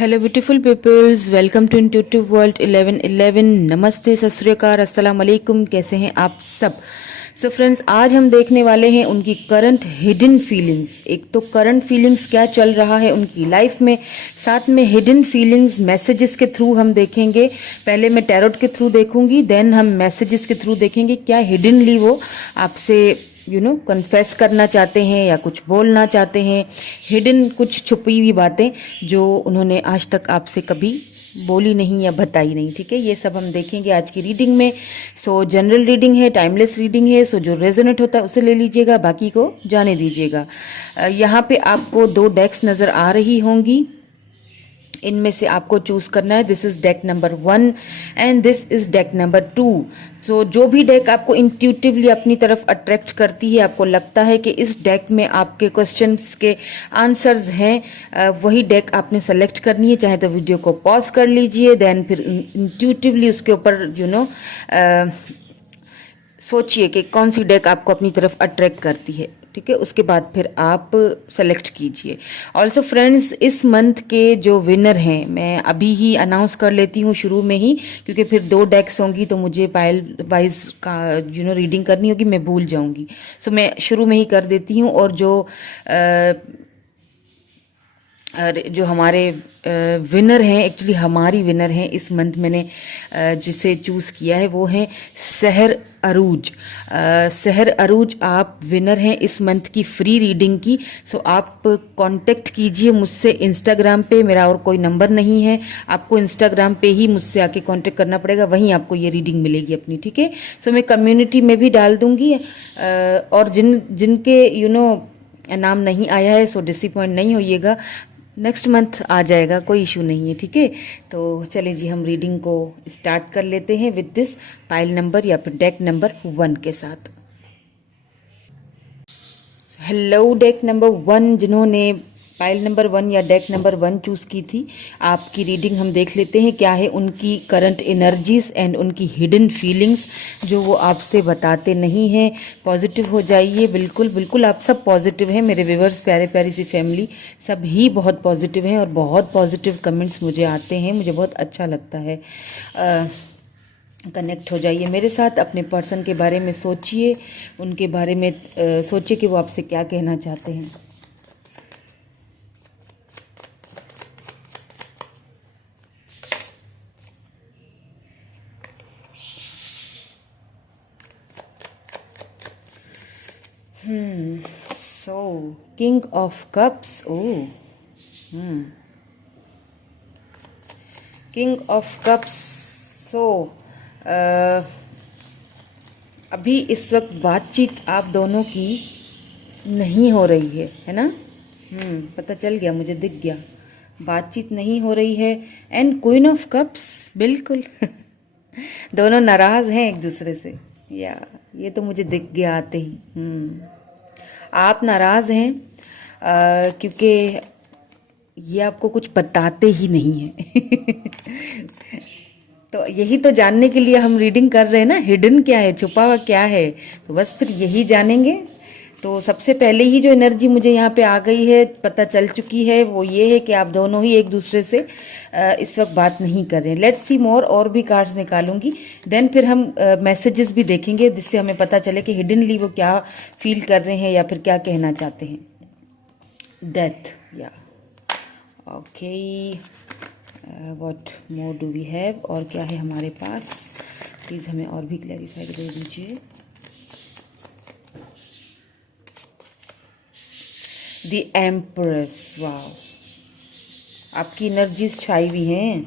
Hello beautiful peoples, welcome to intuitive world 1111। नमस्ते, सत श्री अकाल, अस्सलाम वालेकुम। कैसे हैं आप सब? सो फ्रेंड्स, आज हम देखने वाले हैं उनकी करंट हिडन फीलिंग्स। एक तो करंट फीलिंग्स क्या चल रहा है उनकी लाइफ में, साथ में हिडन फीलिंग्स मैसेजेस के थ्रू हम देखेंगे। पहले मैं टैरोट के थ्रू देखूंगी, देन हम मैसेजेस के थ्रू देखेंगे क्या हिडनली वो आपसे कन्फेस करना चाहते हैं या कुछ बोलना चाहते हैं। हिडन कुछ छुपी हुई बातें जो उन्होंने आज तक आपसे कभी बोली नहीं या बताई नहीं। ठीक है, ये सब हम देखेंगे आज की रीडिंग में। सो जनरल रीडिंग है, टाइमलेस रीडिंग है। सो जो रेजोनेट होता है उसे ले लीजिएगा, बाकी को जाने दीजिएगा। यहाँ पे आपको 2 डेक्स नजर आ रही होंगी, इनमें से आपको चूज करना है। This is deck number 1 and this is deck number 2। सो जो भी डेक आपको इंट्यूटिवली अपनी तरफ अट्रैक्ट करती है, आपको लगता है कि इस डेक में आपके क्वेश्चंस के आंसर्स हैं, वही डेक आपने सेलेक्ट करनी है। चाहे तो वीडियो को पॉज कर लीजिए, देन फिर इंट्यूटिवली उसके ऊपर सोचिए कि कौन सी डेक आपको अपनी तरफ अट्रैक्ट करती है। ठीक है, उसके बाद फिर आप सेलेक्ट कीजिए। ऑल्सो फ्रेंड्स, इस मंथ के जो विनर हैं मैं अभी ही अनाउंस कर लेती हूँ शुरू में ही, क्योंकि फिर 2 डेक्स होंगी तो मुझे पाइल वाइज का रीडिंग करनी होगी, मैं भूल जाऊंगी। सो मैं शुरू में ही कर देती हूँ। और जो हमारे विनर हैं, एक्चुअली हमारी विनर हैं इस मंथ, मैंने जिसे चूज़ किया है वो हैं सहर अरूज। सहर अरूज आप विनर हैं इस मंथ की फ्री रीडिंग की। सो आप कांटेक्ट कीजिए मुझसे इंस्टाग्राम पे। मेरा और कोई नंबर नहीं है, आपको इंस्टाग्राम पे ही मुझसे आके कांटेक्ट करना पड़ेगा, वहीं आपको ये रीडिंग मिलेगी अपनी। ठीक है, सो मैं कम्युनिटी में भी डाल दूंगी। और जिनके नाम नहीं आया है, सो डिसअपॉइंट नहीं होइएगा, नेक्स्ट मंथ आ जाएगा, कोई इशू नहीं है। ठीक है, तो चलिए जी हम रीडिंग को स्टार्ट कर लेते हैं विद दिस पाइल नंबर या फिर डेक नंबर 1 के साथ। हेलो डेक नंबर 1, जिन्होंने पाइल नंबर 1 या डेक नंबर 1 चूज की थी, आपकी रीडिंग हम देख लेते हैं क्या है उनकी करंट एनर्जीज एंड उनकी हिडन फीलिंग्स जो वो आपसे बताते नहीं हैं। पॉजिटिव हो जाइए, बिल्कुल बिल्कुल आप सब पॉजिटिव हैं मेरे व्यूअर्स, प्यारे प्यारी सी फैमिली, सब ही बहुत पॉजिटिव हैं और बहुत पॉजिटिव कमेंट्स मुझे आते हैं, मुझे बहुत अच्छा लगता है। कनेक्ट हो जाइए मेरे साथ, अपने पर्सन के बारे में सोचिए, उनके बारे में सोचिए कि वो आपसे क्या कहना चाहते हैं। So king of cups, oh king of cups. So अभी इस वक्त बातचीत आप दोनों की नहीं हो रही है ना? पता चल गया, मुझे दिख गया, बातचीत नहीं हो रही है। एंड क्वीन ऑफ कप्स, बिल्कुल दोनों नाराज हैं एक दूसरे से, या ये तो मुझे दिख गया आते ही। आप नाराज हैं क्योंकि ये आपको कुछ बताते ही नहीं है तो यही तो जानने के लिए हम रीडिंग कर रहे हैं ना, हिडन क्या है, छुपा हुआ क्या है, तो बस फिर यही जानेंगे। तो सबसे पहले ही जो एनर्जी मुझे यहाँ पे आ गई है, पता चल चुकी है, वो ये है कि आप दोनों ही एक दूसरे से इस वक्त बात नहीं कर रहे हैं। लेट्स सी मोर, और भी कार्ड्स निकालूंगी, देन फिर हम मैसेजेस भी देखेंगे जिससे हमें पता चले कि हिडनली वो क्या फील कर रहे हैं या फिर क्या कहना चाहते हैं। डेथ, या okay, what more do we have, और क्या है हमारे पास, प्लीज़ हमें और भी क्लैरिफाई दे दीजिए। द एम्प्रेस, वाह, आपकी एनर्जीज छाई हुई हैं।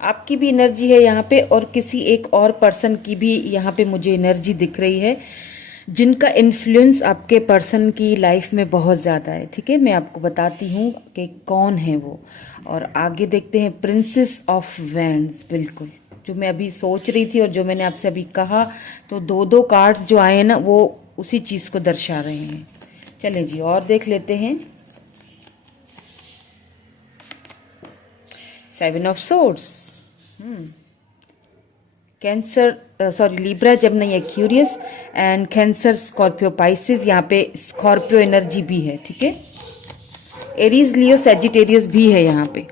आपकी भी एनर्जी है यहाँ पे, और किसी एक और पर्सन की भी यहाँ पे मुझे एनर्जी दिख रही है, जिनका इन्फ्लुएंस आपके पर्सन की लाइफ में बहुत ज़्यादा है। ठीक है, मैं आपको बताती हूँ कि कौन है वो, और आगे देखते हैं। प्रिंसेस ऑफ वैंड्स, बिल्कुल जो मैं अभी सोच रही थी और जो मैंने आपसे अभी कहा, तो 2 कार्ड्स जो आए हैं ना, वो उसी चीज़ को दर्शा रहे हैं। चलें जी और देख लेते हैं। 7 of swords, cancer sorry Libra Gemini Aquarius and cancer Scorpio Pisces, यहाँ पे स्कॉर्पियो एनर्जी भी है, ठीक है। एरीज लियो सैजिटेरियस भी है यहाँ पे।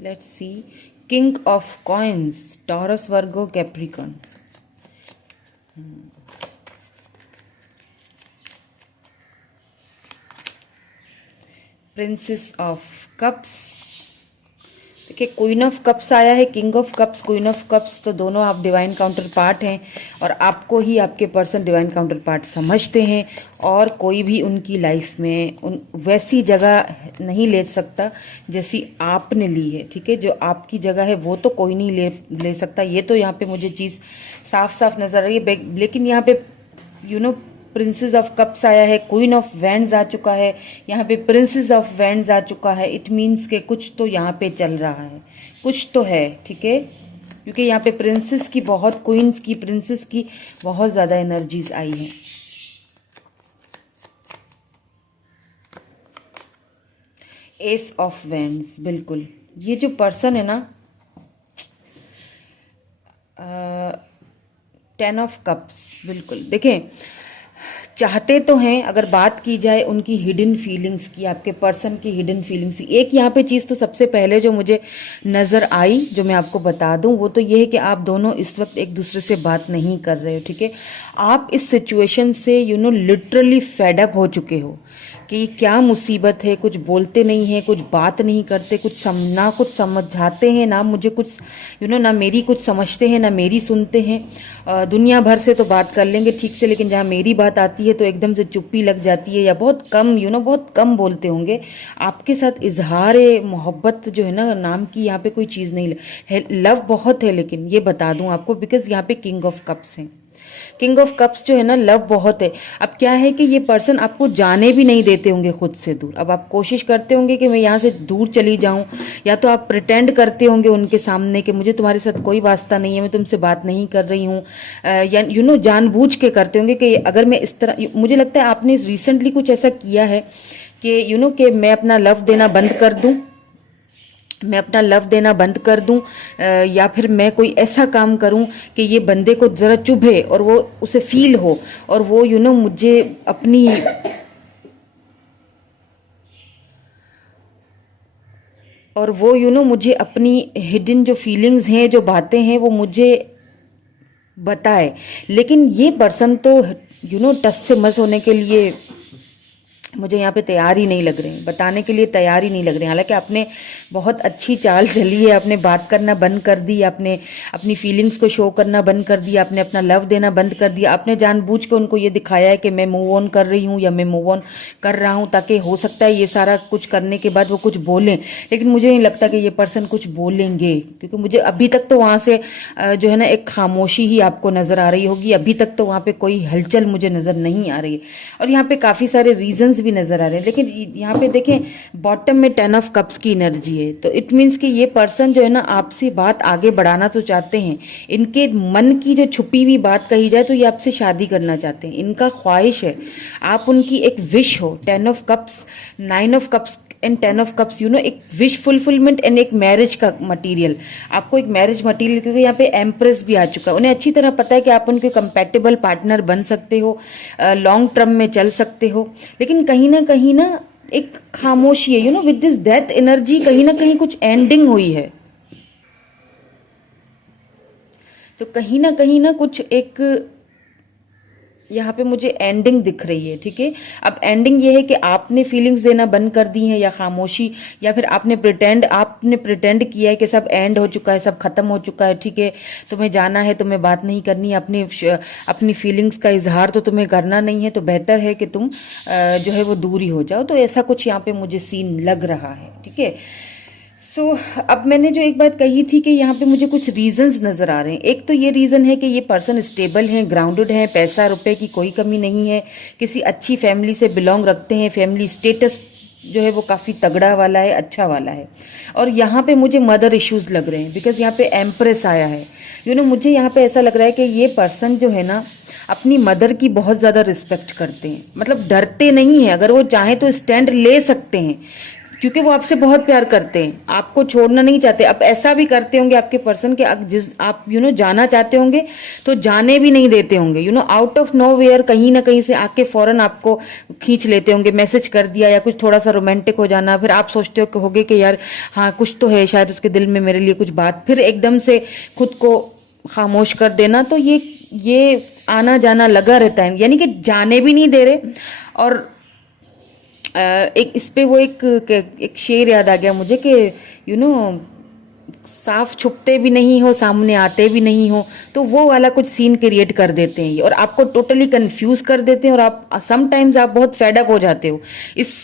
Let's see, king of coins, taurus, Virgo, Capricorn. Princess of cups, देखिए क्वीन ऑफ कप्स आया है, king of cups, queen of cups, तो दोनों आप डिवाइन काउंटर पार्ट हैं और आपको ही आपके पर्सन डिवाइन काउंटर पार्ट समझते हैं और कोई भी उनकी लाइफ में उन वैसी जगह नहीं ले सकता जैसी आपने ली है, ठीक है। जो आपकी जगह है वो तो कोई नहीं ले सकता, ये तो यहाँ पे मुझे चीज़ साफ साफ नजर आ रही है। लेकिन यहाँ पे प्रिंसेस ऑफ कप्स आया है, क्वीन ऑफ वैंड्स आ चुका है, यहाँ पे प्रिंसेस ऑफ वैंड्स आ चुका है। इट मीन्स के कुछ तो यहाँ पे चल रहा है, कुछ तो है, ठीक है। क्योंकि यहाँ पे प्रिंसेस की बहुत, क्वींस की, प्रिंसेस की बहुत ज्यादा एनर्जीज आई हैं। एस ऑफ वैंड्स, बिल्कुल ये जो पर्सन है ना, 10 ऑफ कप्स, बिल्कुल देखें चाहते तो हैं। अगर बात की जाए उनकी हिडन फीलिंग्स की, आपके पर्सन की हिडन फीलिंग्स की, एक यहाँ पे चीज़ तो सबसे पहले जो मुझे नज़र आई, जो मैं आपको बता दूं, वो तो ये है कि आप दोनों इस वक्त एक दूसरे से बात नहीं कर रहे हो, ठीक है। आप इस सिचुएशन से लिटरली फेड अप हो चुके हो कि क्या मुसीबत है, कुछ बोलते नहीं है, कुछ बात नहीं करते, ना कुछ समझाते हैं, ना मुझे कुछ ना मेरी कुछ समझते हैं, ना मेरी सुनते हैं। दुनिया भर से तो बात कर लेंगे ठीक से, लेकिन जहाँ मेरी बात आती है तो एकदम से चुप्पी लग जाती है, या बहुत कम बहुत कम बोलते होंगे। आपके साथ इजहार मोहब्बत जो है ना नाम की यहाँ पे कोई चीज़ नहीं है। लव बहुत है, लेकिन ये बता दूं आपको, बिकॉज यहाँ पे किंग ऑफ कप्स हैं। किंग ऑफ कप्स जो है ना, लव बहुत है। अब क्या है कि ये पर्सन आपको जाने भी नहीं देते होंगे खुद से दूर। अब आप कोशिश करते होंगे कि मैं यहाँ से दूर चली जाऊं, या तो आप प्रिटेंड करते होंगे उनके सामने कि मुझे तुम्हारे साथ कोई वास्ता नहीं है, मैं तुमसे बात नहीं कर रही हूँ, या जानबूझ के करते होंगे कि अगर मैं इस तरह, मुझे लगता है आपने रिसेंटली कुछ ऐसा किया है कि कि मैं अपना लव देना बंद कर दूं, मैं अपना लव देना बंद कर दूं, या फिर मैं कोई ऐसा काम करूं कि ये बंदे को जरा चुभे और वो उसे फील हो, और वो मुझे अपनी मुझे अपनी हिडन जो फीलिंग्स हैं, जो बातें हैं, वो मुझे बताए। लेकिन ये पर्सन तो टस से मस होने के लिए मुझे यहाँ पे तैयार ही नहीं लग रहे हैं, बताने के लिए तैयार ही नहीं लग रहे हैं। हालांकि आपने बहुत अच्छी चाल चली है, आपने बात करना बंद कर दी, आपने अपनी फीलिंग्स को शो करना बंद कर दिया, आपने अपना लव देना बंद कर दिया, आपने जानबूझ के उनको ये दिखाया है कि मैं मूव ऑन कर रही हूँ या मैं मूव ऑन कर रहा हूँ, ताकि हो सकता है ये सारा कुछ करने के बाद वो कुछ बोलें। लेकिन मुझे नहीं लगता कि ये पर्सन कुछ बोलेंगे, क्योंकि मुझे अभी तक तो वहाँ से जो है ना एक खामोशी ही आपको नजर आ रही होगी। अभी तक तो वहाँ पे कोई हलचल मुझे नजर नहीं आ रही है, और यहाँ पे काफी सारे रीजंस भी नजर आ रहे हैं। लेकिन यहाँ पे देखें बॉटम में 10 ऑफ कप्स की एनर्जी है, तो इट मीन्स कि ये पर्सन जो है ना आपसे बात आगे बढ़ाना तो चाहते हैं। इनके मन की जो छुपी हुई बात कही जाए तो ये आपसे शादी करना चाहते हैं, इनका ख्वाहिश है, आप उनकी एक विश हो। 10 of cups, 9 of cups and 10 of cups, एक विश फुलफिलमेंट एंड एक मैरिज का मटेरियल, आपको एक मैरिज मटेरियल, क्योंकि यहाँ पे एम्प्रेस भी आ चुका है। उन्हें अच्छी तरह पता है कि आप उनके कंपैटिबल पार्टनर बन सकते हो, लॉन्ग टर्म में चल सकते हो। लेकिन कहीं ना एक खामोशी है, विद दिस डेथ एनर्जी कहीं ना कहीं कुछ एंडिंग हुई है। तो कहीं ना कुछ एक यहाँ पे मुझे एंडिंग दिख रही है, ठीक है। अब एंडिंग ये है कि आपने फीलिंग्स देना बंद कर दी हैं, या खामोशी, या फिर आपने प्रिटेंड किया है कि सब एंड हो चुका है, सब खत्म हो चुका है, ठीक है, तुम्हें जाना है, तुम्हें बात नहीं करनी, अपनी फीलिंग्स का इजहार तो तुम्हें करना नहीं है, तो बेहतर है कि तुम जो है वो दूर ही हो जाओ। तो ऐसा कुछ यहाँ पे मुझे सीन लग रहा है, ठीक है। सो अब मैंने जो एक बात कही थी कि यहाँ पे मुझे कुछ रीजंस नजर आ रहे हैं। एक तो ये रीजन है कि ये पर्सन स्टेबल हैं, ग्राउंडेड हैं, पैसा रुपए की कोई कमी नहीं है, किसी अच्छी फैमिली से बिलोंग रखते हैं, फैमिली स्टेटस जो है वो काफ़ी तगड़ा वाला है, अच्छा वाला है। और यहाँ पे मुझे मदर इश्यूज लग रहे हैं, बिकॉज यहाँ पे एम्प्रेस आया है। मुझे यहाँ पे ऐसा लग रहा है कि ये पर्सन जो है ना अपनी मदर की बहुत ज़्यादा रिस्पेक्ट करते हैं, मतलब डरते नहीं हैं, अगर वो चाहें तो स्टैंड ले सकते हैं, क्योंकि वो आपसे बहुत प्यार करते हैं, आपको छोड़ना नहीं चाहते। अब ऐसा भी करते होंगे आपके पर्सन के, जिस आप जाना चाहते होंगे तो जाने भी नहीं देते होंगे, आउट ऑफ नो वेयर कहीं ना कहीं से आके फौरन आपको खींच लेते होंगे, मैसेज कर दिया या कुछ थोड़ा सा रोमांटिक हो जाना, फिर आप सोचते होगे कि यार हाँ कुछ तो है शायद उसके दिल में मेरे लिए कुछ बात, फिर एकदम से खुद को खामोश कर देना। तो ये आना जाना लगा रहता है, यानी कि जाने भी नहीं दे रहे। और एक इस पे वो एक शेर याद आ गया मुझे कि साफ छुपते भी नहीं हो, सामने आते भी नहीं हो, तो वो वाला कुछ सीन क्रिएट कर देते हैं और आपको टोटली कंफ्यूज कर देते हैं। और आप समटाइम्स आप बहुत फेड अप हो जाते हो इस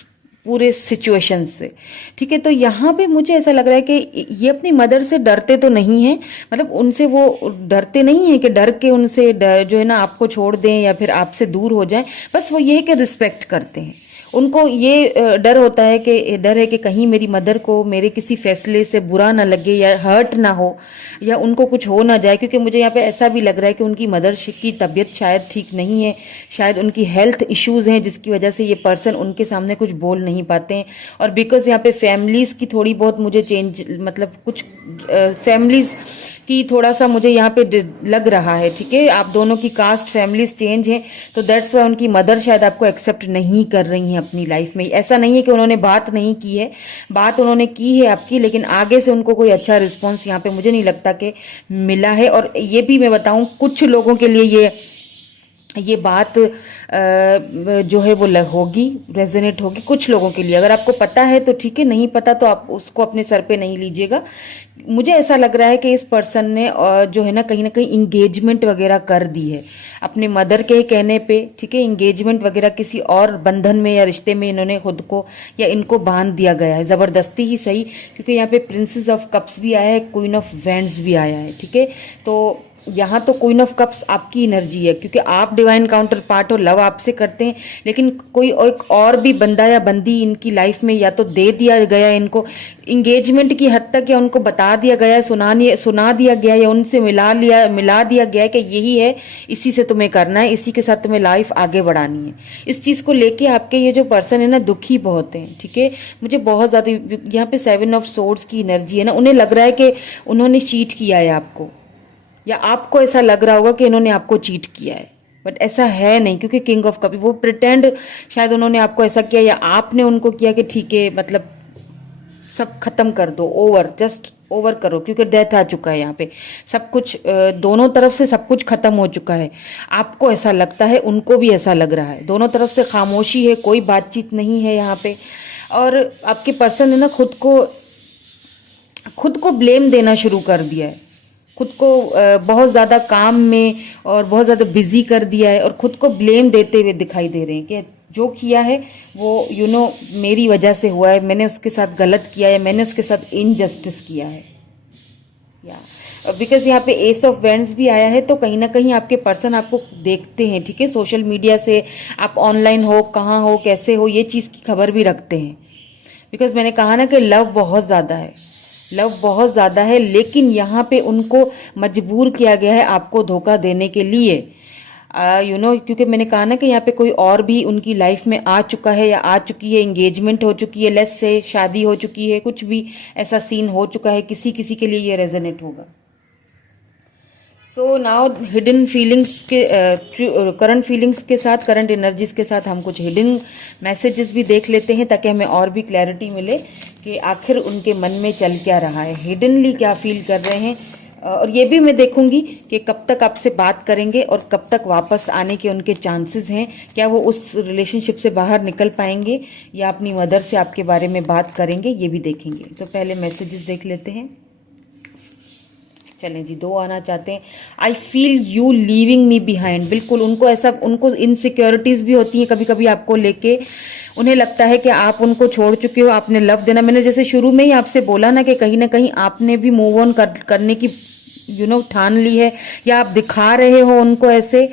पूरे सिचुएशन से, ठीक है। तो यहाँ पे मुझे ऐसा लग रहा है कि ये अपनी मदर से डरते तो नहीं है, मतलब उनसे वो डरते नहीं है कि डर के उनसे जो है ना आपको छोड़ दें या फिर आपसे दूर हो जाए, बस वो ये है कि रिस्पेक्ट करते हैं। उनको ये डर होता है कि कहीं मेरी मदर को मेरे किसी फैसले से बुरा ना लगे या हर्ट ना हो या उनको कुछ हो ना जाए, क्योंकि मुझे यहाँ पे ऐसा भी लग रहा है कि उनकी मदर की तबीयत शायद ठीक नहीं है, शायद उनकी हेल्थ इश्यूज हैं जिसकी वजह से ये पर्सन उनके सामने कुछ बोल नहीं पाते हैं। और बिकॉज यहाँ पे फैमिलीज की थोड़ी बहुत मुझे चेंज, मतलब कुछ फैमिलीज की थोड़ा सा मुझे यहाँ पे लग रहा है, ठीक है। आप दोनों की कास्ट फैमिलीज चेंज हैं, तो दैट्स वाई उनकी मदर शायद आपको एक्सेप्ट नहीं कर रही हैं अपनी लाइफ में। ऐसा नहीं है कि उन्होंने बात नहीं की है, बात उन्होंने की है आपकी, लेकिन आगे से उनको कोई अच्छा रिस्पॉन्स यहाँ पे मुझे नहीं लगता कि मिला है। और ये भी मैं बताऊं, कुछ लोगों के लिए ये बात जो है वो होगी, रेजोनेट होगी कुछ लोगों के लिए। अगर आपको पता है तो ठीक है, नहीं पता तो आप उसको अपने सर पे नहीं लीजिएगा। मुझे ऐसा लग रहा है कि इस पर्सन ने जो है ना कहीं इंगेजमेंट वगैरह कर दी है अपने मदर के कहने पे, ठीक है। इंगेजमेंट वगैरह किसी और बंधन में या रिश्ते में इन्होंने खुद को या इनको बांध दिया गया है, जबरदस्ती ही सही, क्योंकि यहाँ पे प्रिंसेस ऑफ कप्स भी आया है, क्वीन ऑफ वैंड्स भी आया है, ठीक है। तो यहाँ तो क्वीन ऑफ कप्स आपकी एनर्जी है, क्योंकि आप डिवाइन काउंटर पार्ट हो, लव आपसे करते हैं, लेकिन कोई एक और भी बंदा या बंदी इनकी लाइफ में या तो दे दिया गया है इनको इंगेजमेंट की हद तक, या उनको बता दिया गया है, सुना दिया गया है, या उनसे मिला दिया गया है कि यही है, इसी से तुम्हें करना है, इसी के साथ तुम्हें लाइफ आगे बढ़ानी है। इस चीज को लेके आपके ये जो पर्सन है ना दुखी बहुत है, ठीक है। मुझे बहुत ज्यादा यहाँ पे 7 ऑफ सोर्ड्स की एनर्जी है ना, उन्हें लग रहा है कि उन्होंने चीट किया है आपको, या आपको ऐसा लग रहा होगा कि इन्होंने आपको चीट किया है, बट ऐसा है नहीं, क्योंकि किंग ऑफ कप वो प्रिटेंड शायद उन्होंने आपको ऐसा किया या आपने उनको किया कि ठीक है मतलब सब खत्म कर दो, ओवर, जस्ट ओवर करो, क्योंकि डेथ आ चुका है यहाँ पे, सब कुछ दोनों तरफ से सब कुछ खत्म हो चुका है। आपको ऐसा लगता है, उनको भी ऐसा लग रहा है, दोनों तरफ से खामोशी है, कोई बातचीत नहीं है यहाँ पे। और आपके पर्सन ने ना खुद को ब्लेम देना शुरू कर दिया है, खुद को बहुत ज़्यादा काम में और बहुत ज़्यादा बिजी कर दिया है, और खुद को ब्लेम देते हुए दिखाई दे रहे हैं कि जो किया है वो मेरी वजह से हुआ है, मैंने उसके साथ गलत किया है, मैंने उसके साथ इनजस्टिस किया है। या बिकॉज यहाँ पे एस ऑफ वैंड्स भी आया है, तो कहीं ना कहीं आपके पर्सन आपको देखते हैं, ठीक है। सोशल मीडिया से आप ऑनलाइन हो, कहाँ हो, कैसे हो, ये चीज़ की खबर भी रखते हैं। बिकॉज मैंने कहा ना कि लव बहुत ज़्यादा है, लव बहुत ज़्यादा है, लेकिन यहाँ पे उनको मजबूर किया गया है आपको धोखा देने के लिए, क्योंकि मैंने कहा ना कि यहाँ पे कोई और भी उनकी लाइफ में आ चुका है या आ चुकी है, एंगेजमेंट हो चुकी है, लेट्स से शादी हो चुकी है, कुछ भी ऐसा सीन हो चुका है, किसी किसी के लिए ये रेजोनेट होगा। सो नाउ हिडन फीलिंग्स के करंट फीलिंग्स के साथ, करंट एनर्जीज के साथ हम कुछ हिडन मैसेजेस भी देख लेते हैं, ताकि हमें और भी क्लैरिटी मिले कि आखिर उनके मन में चल क्या रहा है, हिडनली क्या फील कर रहे हैं। और ये भी मैं देखूंगी कि कब तक आपसे बात करेंगे और कब तक वापस आने के उनके चांसेस हैं, क्या वो उस रिलेशनशिप से बाहर निकल पाएंगे या अपनी मदर से आपके बारे में बात करेंगे, ये भी देखेंगे। तो पहले मैसेजेस देख लेते हैं। चलें जी, 2 आना चाहते हैं। आई feel you leaving me behind, बिल्कुल उनको इनसिक्योरिटीज भी होती हैं कभी कभी आपको लेके, उन्हें लगता है कि आप उनको छोड़ चुके हो, आपने लव देना, मैंने जैसे शुरू में ही आपसे बोला ना कि कहीं ना कहीं आपने भी मूव ऑन करने की ठान ली है, या आप दिखा रहे हो उनको ऐसे,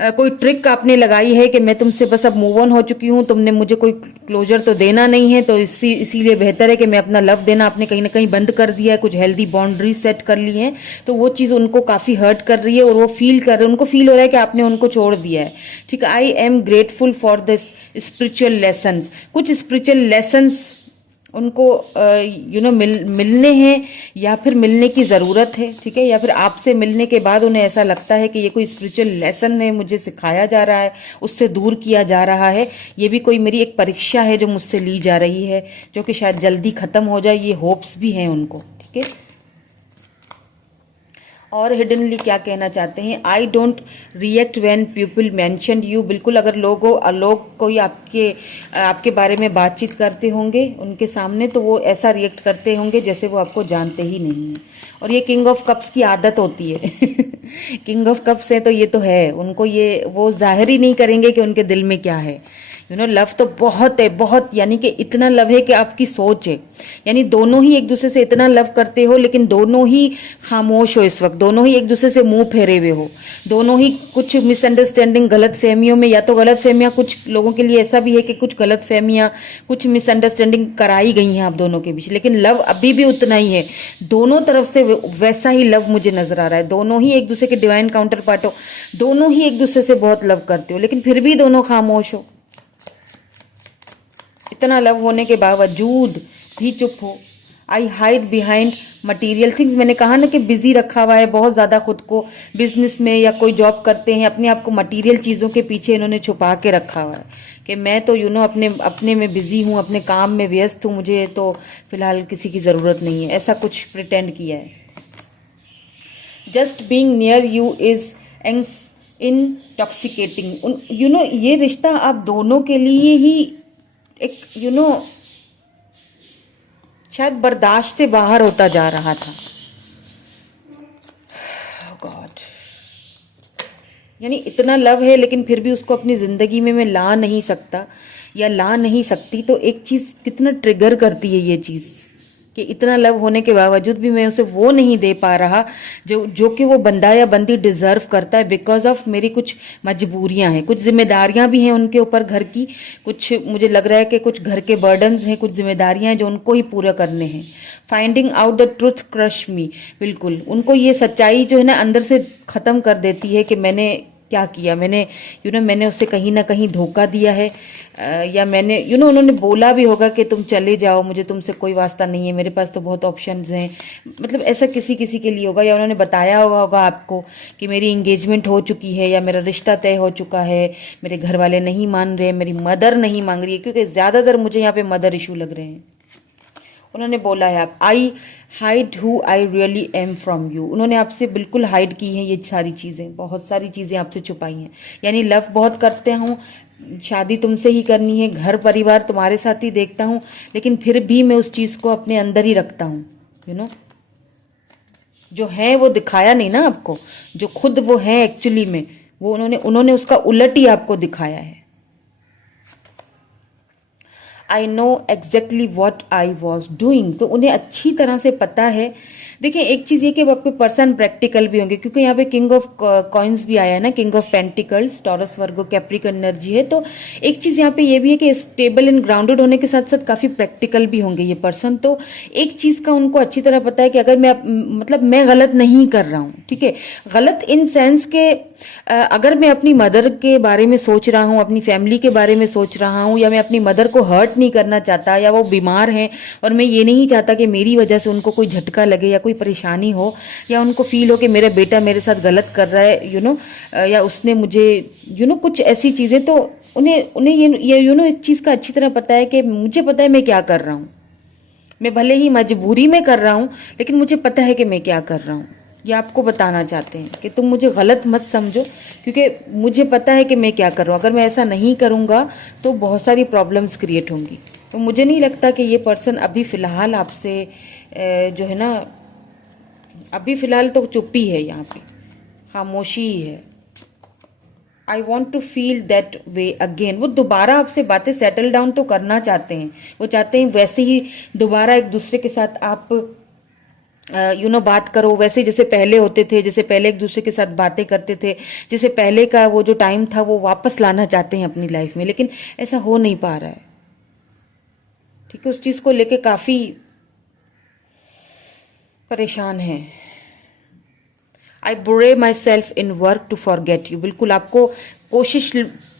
कोई ट्रिक आपने लगाई है कि मैं तुमसे बस अब मूव ऑन हो चुकी हूँ, तुमने मुझे कोई क्लोजर तो देना नहीं है, तो इसीलिए बेहतर है कि मैं अपना लव देना आपने कहीं ना कहीं बंद कर दिया है, कुछ हेल्दी बाउंड्रीज सेट कर ली हैं, तो वो चीज़ उनको काफ़ी हर्ट कर रही है और वो फील कर रहे हैं, उनको फील हो रहा है कि आपने उनको छोड़ दिया है। ठीक है, I am grateful for this spiritual lessons, कुछ स्पिरिचुअल लेसन्स उनको मिलने हैं या फिर मिलने की ज़रूरत है। ठीक है, या फिर आपसे मिलने के बाद उन्हें ऐसा लगता है कि ये कोई स्पिरिचुअल लेसन है, मुझे सिखाया जा रहा है, उससे दूर किया जा रहा है, ये भी कोई मेरी एक परीक्षा है जो मुझसे ली जा रही है, जो कि शायद जल्दी ख़त्म हो जाए, ये होप्स भी हैं उनको। ठीक है, और हिडनली क्या कहना चाहते हैं, I don't react when people mention you, बिल्कुल अगर लोग कोई आपके बारे में बातचीत करते होंगे उनके सामने, तो वो ऐसा रिएक्ट करते होंगे जैसे वो आपको जानते ही नहीं है। और ये किंग ऑफ कप्स की आदत होती है किंग ऑफ कप्स है तो ये तो है, उनको ये वो जाहिर ही नहीं करेंगे कि उनके दिल में क्या है। लव तो बहुत है, बहुत, यानी कि इतना लव है कि आपकी सोच है, यानी दोनों ही एक दूसरे से इतना लव करते हो, लेकिन दोनों ही खामोश हो इस वक्त, दोनों ही एक दूसरे से मुंह फेरे हुए हो, दोनों ही कुछ मिसअंडरस्टैंडिंग, गलत फहमियों में, या तो गलत फहमियां, कुछ लोगों के लिए ऐसा भी है कि कुछ गलत फहमियां, कुछ मिसअंडरस्टैंडिंग कराई गई हैं आप दोनों के बीच, लेकिन लव अभी भी उतना ही है, दोनों तरफ से वैसा ही लव मुझे नजर आ रहा है। दोनों ही एक दूसरे के डिवाइन काउंटर पार्ट हो, दोनों ही एक दूसरे से बहुत लव करते हो, लेकिन फिर भी दोनों खामोश हो, इतना लव होने के बावजूद भी चुप हो। आई हाइड बिहाइंड मटीरियल थिंग्स, मैंने कहा ना कि बिजी रखा हुआ है बहुत ज़्यादा खुद को, बिजनेस में या कोई जॉब करते हैं, अपने आप को मटीरियल चीज़ों के पीछे इन्होंने छुपा के रखा हुआ है कि मैं तो अपने में बिजी हूँ, अपने काम में व्यस्त हूँ, मुझे तो फिलहाल किसी की ज़रूरत नहीं है, ऐसा कुछ प्रिटेंड किया है। Just being near you is intoxicating, ये रिश्ता आप दोनों के लिए ही एक शायद बर्दाश्त से बाहर होता जा रहा था। गॉड, यानी इतना लव है लेकिन फिर भी उसको अपनी जिंदगी में मैं ला नहीं सकता या ला नहीं सकती, तो एक चीज कितना ट्रिगर करती है ये चीज कि इतना लव होने के बावजूद भी मैं उसे वो नहीं दे पा रहा जो कि वो बंदा या बंदी डिजर्व करता है, बिकॉज ऑफ मेरी कुछ मजबूरियां हैं, कुछ जिम्मेदारियां भी हैं उनके ऊपर घर की, कुछ मुझे लग रहा है कि कुछ घर के बर्डन्स हैं, कुछ जिम्मेदारियां हैं जो उनको ही पूरा करने हैं। Finding out the truth crush me, बिल्कुल उनको ये सच्चाई जो है ना अंदर से खत्म कर देती है कि मैंने क्या किया, मैंने उससे कहीं ना कहीं धोखा दिया है, या मैंने उन्होंने बोला भी होगा कि तुम चले जाओ, मुझे तुमसे कोई वास्ता नहीं है, मेरे पास तो बहुत ऑप्शंस हैं, मतलब ऐसा किसी किसी के लिए होगा, या उन्होंने बताया होगा आपको कि मेरी इंगेजमेंट हो चुकी है या मेरा रिश्ता तय हो चुका है, मेरे घर वाले नहीं मान रहे, मेरी मदर नहीं मांग रही है, क्योंकि ज़्यादातर मुझे यहाँ पे मदर इशू लग रहे हैं। उन्होंने बोला है आप आई hide who I really am from you, उन्होंने आपसे बिल्कुल हाइड की हैं ये सारी चीज़ें, बहुत सारी चीज़ें आपसे छुपाई हैं, यानी लव बहुत करते हूँ, शादी तुमसे ही करनी है, घर परिवार तुम्हारे साथ ही देखता हूँ, लेकिन फिर भी मैं उस चीज़ को अपने अंदर ही रखता हूँ। जो है वो दिखाया नहीं ना आपको, जो खुद वो है एक्चुअली में, वो उन्होंने उसका उलट ही आपको दिखाया है। I know exactly what I was doing, तो उन्हें अच्छी तरह से पता है। देखिए एक चीज़ ये कि आपके पर्सन प्रैक्टिकल भी होंगे, क्योंकि यहाँ पे किंग ऑफ कॉइन्स भी आया है ना, king of pentacles, Taurus Virgo Capricorn energy है, तो एक चीज़ यहाँ पे ये भी है कि स्टेबल एंड ग्राउंडेड होने के साथ साथ काफ़ी प्रैक्टिकल भी होंगे ये पर्सन। तो एक चीज़ का उनको अच्छी तरह पता है कि अगर मैं गलत नहीं कर रहा हूँ, ठीक है, गलत इन सेंस के अगर मैं अपनी मदर के बारे में सोच रहा हूँ, अपनी फैमिली के बारे में सोच रहा हूँ, या मैं अपनी मदर को हर्ट नहीं करना चाहता, या वो बीमार हैं और मैं ये नहीं चाहता कि मेरी वजह से उनको कोई झटका लगे या कोई परेशानी हो, या उनको फील हो कि मेरा बेटा मेरे साथ गलत कर रहा है, या उसने मुझे कुछ ऐसी चीज़ें, तो उन्हें ये एक चीज़ का अच्छी तरह पता है कि मुझे पता है मैं क्या कर रहा हूँ, मैं भले ही मजबूरी में कर रहा हूँ लेकिन मुझे पता है कि मैं क्या कर रहा हूँ। ये आपको बताना चाहते हैं कि तुम मुझे गलत मत समझो, क्योंकि मुझे पता है कि मैं क्या कर रहा हूँ, अगर मैं ऐसा नहीं करूँगा तो बहुत सारी प्रॉब्लम्स क्रिएट होंगी। तो मुझे नहीं लगता कि ये पर्सन अभी फ़िलहाल आपसे जो है ना, अभी फ़िलहाल तो चुप्पी है, यहाँ पे खामोशी ही है। I want to feel that way again, वो दोबारा आपसे बातें सेटल डाउन तो करना चाहते हैं, वो चाहते हैं वैसे ही दोबारा एक दूसरे के साथ आप बात करो वैसे जैसे पहले होते थे, जैसे पहले एक दूसरे के साथ बातें करते थे, जैसे पहले का वो जो टाइम था वो वापस लाना चाहते हैं अपनी लाइफ में, लेकिन ऐसा हो नहीं पा रहा है। ठीक है, उस चीज को लेके काफी परेशान है। I bury my self in work to forget you. बिल्कुल आपको कोशिश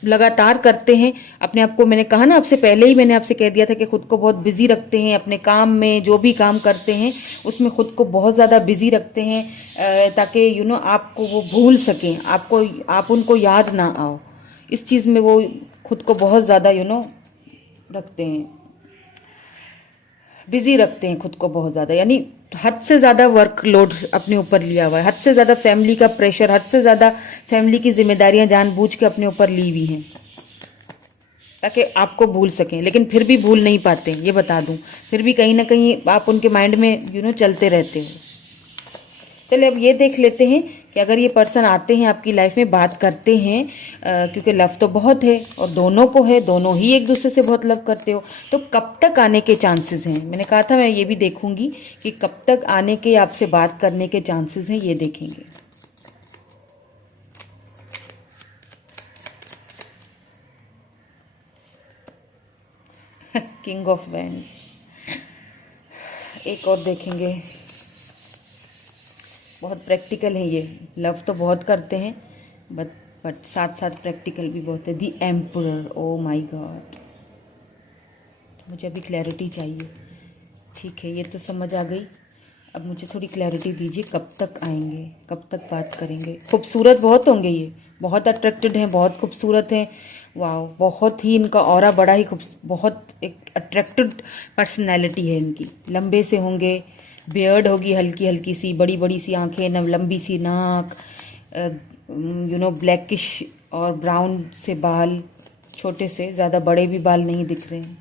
लगातार करते हैं अपने आप को, मैंने कहा ना आपसे पहले ही, मैंने आपसे कह दिया था कि खुद को बहुत बिजी रखते हैं अपने काम में, जो भी काम करते हैं उसमें खुद को बहुत ज़्यादा बिजी रखते हैं ताकि आपको वो भूल सकें, आप उनको याद ना आओ। इस चीज़ में वो खुद को बहुत ज़्यादा रखते हैं, बिजी रखते हैं खुद को बहुत ज़्यादा, यानी हद से ज़्यादा वर्कलोड अपने ऊपर लिया हुआ है, हद से ज़्यादा फैमिली का प्रेशर, हद से ज़्यादा फैमिली की जिम्मेदारियां जानबूझ के अपने ऊपर ली हुई हैं ताकि आपको भूल सकें, लेकिन फिर भी भूल नहीं पाते, ये बता दूं, फिर भी कहीं ना कहीं आप उनके माइंड में चलते रहते हो। चलिए अब ये देख लेते हैं कि अगर ये पर्सन आते हैं आपकी लाइफ में, बात करते हैं, क्योंकि लव तो बहुत है और दोनों को है, दोनों ही एक दूसरे से बहुत लव करते हो, तो कब तक आने के चांसेस हैं। मैंने कहा था मैं ये भी देखूंगी कि कब तक आने के, आपसे बात करने के चांसेस हैं, ये देखेंगे। किंग ऑफ वैंड्स, एक और देखेंगे। बहुत प्रैक्टिकल है ये, लव तो बहुत करते हैं बट साथ साथ प्रैक्टिकल भी बहुत है। दी एम्परर, ओ माय गॉड, मुझे अभी क्लैरिटी चाहिए। ठीक है, ये तो समझ आ गई, अब मुझे थोड़ी क्लैरिटी दीजिए, कब तक आएंगे, कब तक बात करेंगे। खूबसूरत बहुत होंगे ये, बहुत अट्रैक्टेड हैं, बहुत खूबसूरत हैं, वाह, बहुत ही इनका ऑरा बड़ा ही बहुत एक अट्रैक्टेड पर्सनैलिटी है इनकी। लंबे से होंगे, बियर्ड होगी हल्की हल्की सी, बड़ी बड़ी सी आंखें, लंबी सी नाक, ब्लैकिश और ब्राउन से बाल, छोटे से, ज़्यादा बड़े भी बाल नहीं दिख रहे हैं,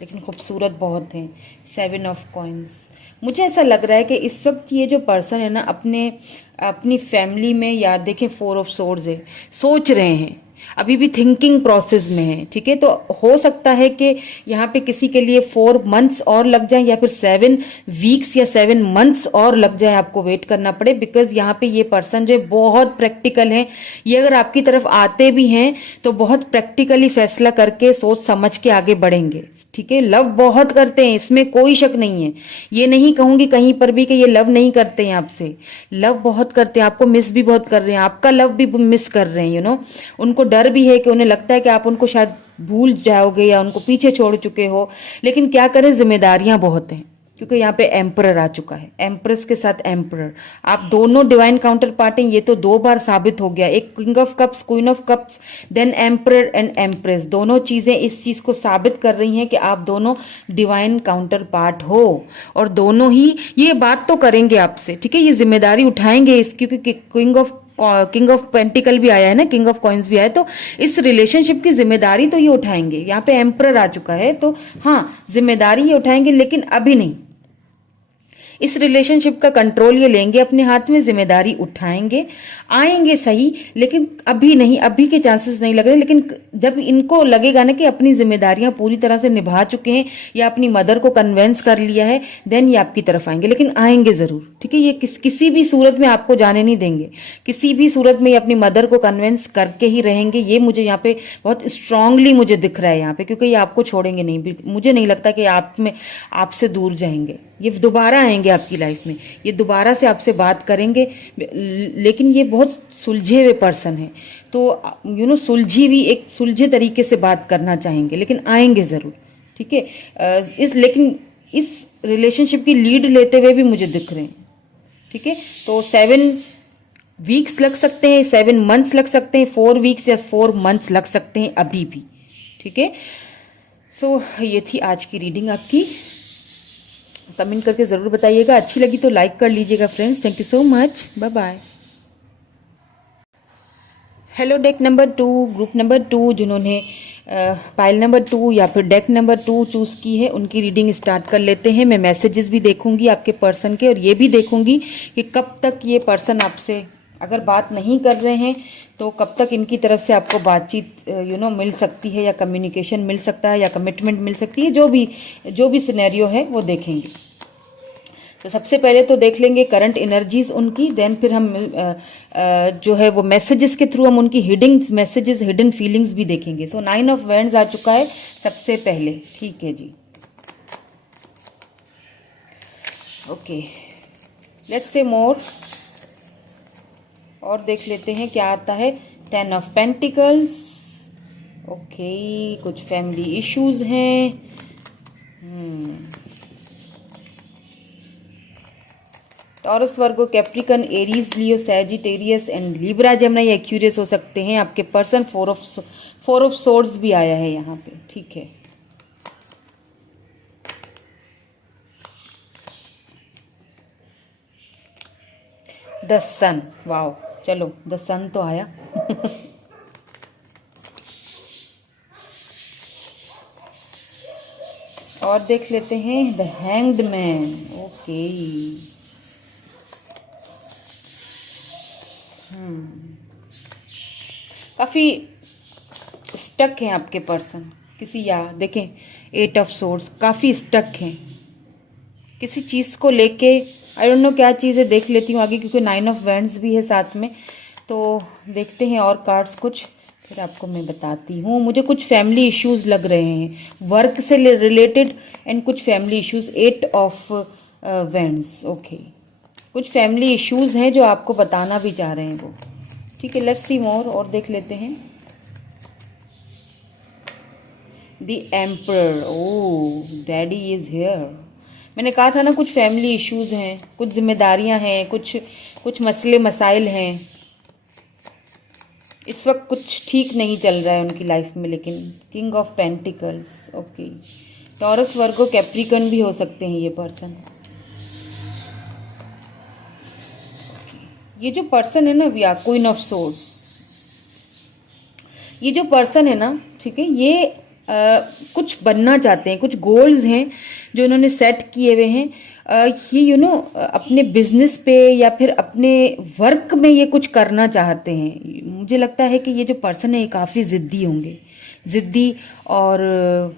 लेकिन खूबसूरत बहुत हैं। 7 ऑफ कॉइन्स, मुझे ऐसा लग रहा है कि इस वक्त ये जो पर्सन है ना अपनी फैमिली में, या देखें 4 ऑफ सोर्ड्स है, सोच रहे हैं, अभी भी थिंकिंग प्रोसेस में है। ठीक है, तो हो सकता है कि यहाँ पे किसी के लिए 4 मंथ्स और लग जाए, या फिर 7 वीक्स या 7 मंथ्स और लग जाए, आपको वेट करना पड़े, बिकॉज यहाँ पे ये पर्सन जो बहुत प्रैक्टिकल है, ये अगर आपकी तरफ आते भी हैं तो बहुत प्रैक्टिकली फैसला करके सोच समझ के आगे बढ़ेंगे। ठीक है, लव बहुत करते हैं, इसमें कोई शक नहीं है, ये नहीं कहूंगी कहीं पर भी कि ये लव नहीं करते हैं आपसे, लव बहुत करते हैं, आपको मिस भी बहुत कर रहे हैं, आपका लव भी मिस कर रहे हैं। उनको डर भी है कि उन्हें लगता है कि आप उनको शायद भूल जाओगे या उनको पीछे छोड़ चुके हो, लेकिन क्या करें, जिम्मेदारियां बहुत हैं, क्योंकि यहाँ पे एम्परर आ चुका है, एम्प्रेस के साथ एम्परर। आप दोनों डिवाइन काउंटर पार्ट हैं, ये तो 2 बार साबित हो गया, एक king of cups, queen of cups, then emperor and empress, दोनों चीजें इस चीज को साबित कर रही हैं कि आप दोनों डिवाइन काउंटर पार्ट हो, और दोनों ही ये बात तो करेंगे आपसे। ठीक है, ये जिम्मेदारी उठाएंगे इस, क्योंकि किंग ऑफ पेंटिकल भी आया है ना, किंग ऑफ कॉइन्स भी आया है, तो इस रिलेशनशिप की जिम्मेदारी तो ये उठाएंगे। यहाँ पे एम्परर आ चुका है, तो हाँ, जिम्मेदारी ये उठाएंगे, लेकिन अभी नहीं। इस रिलेशनशिप का कंट्रोल ये लेंगे अपने हाथ में, जिम्मेदारी उठाएंगे, आएंगे सही, लेकिन अभी नहीं, अभी के चांसेस नहीं लग रहे। लेकिन जब इनको लगेगा ना कि अपनी जिम्मेदारियां पूरी तरह से निभा चुके हैं, या अपनी मदर को कन्वेंस कर लिया है, देन ये आपकी तरफ आएंगे, लेकिन आएंगे जरूर। ठीक है, ये किसी भी सूरत में आपको जाने नहीं देंगे, किसी भी सूरत में ये अपनी मदर को कन्वेंस करके ही रहेंगे। ये मुझे यहाँ पे बहुत स्ट्रांगली मुझे दिख रहा है यहाँ पे, क्योंकि ये आपको छोड़ेंगे नहीं, मुझे नहीं लगता कि आपसे दूर जाएंगे, ये दोबारा आएंगे आपकी लाइफ में, ये दोबारा से आपसे बात करेंगे, लेकिन ये बहुत सुलझे हुए पर्सन है, तो सुलझी हुई, एक सुलझे तरीके से बात करना चाहेंगे, लेकिन आएंगे जरूर। ठीक है, लेकिन इस रिलेशनशिप की लीड लेते हुए भी मुझे दिख रहे हैं। ठीक है, तो 7 वीक्स लग सकते हैं, 7 मंथ्स लग सकते हैं, 4 वीक्स या 4 मंथ्स लग सकते हैं अभी भी। ठीक है, सो ये थी आज की रीडिंग आपकी। कमेंट करके ज़रूर बताइएगा, अच्छी लगी तो लाइक कर लीजिएगा friends. Thank you so much, bye bye. Hello deck number 2, group number 2, जिन्होंने पाइल नंबर 2 या फिर डेक नंबर 2 चूज की है, उनकी रीडिंग स्टार्ट कर लेते हैं। मैं मैसेजेस भी देखूंगी आपके पर्सन के, और ये भी देखूंगी कि कब तक ये पर्सन आपसे, अगर बात नहीं कर रहे हैं तो कब तक इनकी तरफ से आपको बातचीत मिल सकती है, या कम्युनिकेशन मिल सकता है, या कमिटमेंट मिल सकती है, जो भी सिनेरियो है वो देखेंगे। तो सबसे पहले तो देख लेंगे करंट एनर्जीज उनकी, देन फिर हम जो है वो मैसेजेस के थ्रू हम उनकी हिडन मैसेजेस, हिडन फीलिंग्स भी देखेंगे। सो 9 ऑफ वैंड्स आ चुका है सबसे पहले, ठीक है जी। ओके, लेट्स से मोर, और देख लेते हैं क्या आता है। 10 ऑफ पेंटिकल्स, ओके, कुछ फैमिली इश्यूज हैं। Taurus, Virgo, Capricorn, Aries, Leo, Sagittarius and Libra, Gemini, Aquarius हो सकते हैं आपके पर्सन। 4 ऑफ सोर्ड्स भी आया है यहाँ पे, ठीक है। द सन, वाओ, चलो द सन तो आया। और देख लेते हैं द हैंग्ड मैन, ओके। काफी स्टक हैं आपके पर्सन किसी, या देखें 8 ऑफ सोर्ड्स, काफी स्टक हैं किसी चीज को लेके। आई डोंट नो क्या चीज़ है, देख लेती हूँ आगे, क्योंकि 9 ऑफ वैंड्स भी है साथ में। तो देखते हैं और कार्ड्स कुछ, फिर आपको मैं बताती हूँ। मुझे कुछ फैमिली इश्यूज लग रहे हैं, वर्क से रिलेटेड, एंड कुछ family issues. 8 of wands, okay, कुछ फैमिली इश्यूज हैं जो आपको बताना भी चाह रहे हैं वो, ठीक है। लेट्स सी मोर, और देख लेते हैं। The emperor, oh, daddy is here. मैंने कहा था ना कुछ फैमिली इश्यूज हैं, कुछ जिम्मेदारियां हैं, कुछ मसले मसाइल हैं। इस वक्त कुछ ठीक नहीं चल रहा है उनकी लाइफ में, लेकिन king of pentacles, okay. Taurus, Virgo, Capricorn भी हो सकते हैं ये पर्सन। ये जो पर्सन है ना, या क्वीन ऑफ सोर्ड्स, ये जो पर्सन है ना, ठीक है, ये कुछ बनना चाहते हैं, कुछ गोल्स हैं जो इन्होंने सेट किए हुए हैं। ये अपने बिजनेस पे या फिर अपने वर्क में ये कुछ करना चाहते हैं। मुझे लगता है कि ये जो पर्सन है ये काफ़ी ज़िद्दी होंगे, ज़िद्दी, और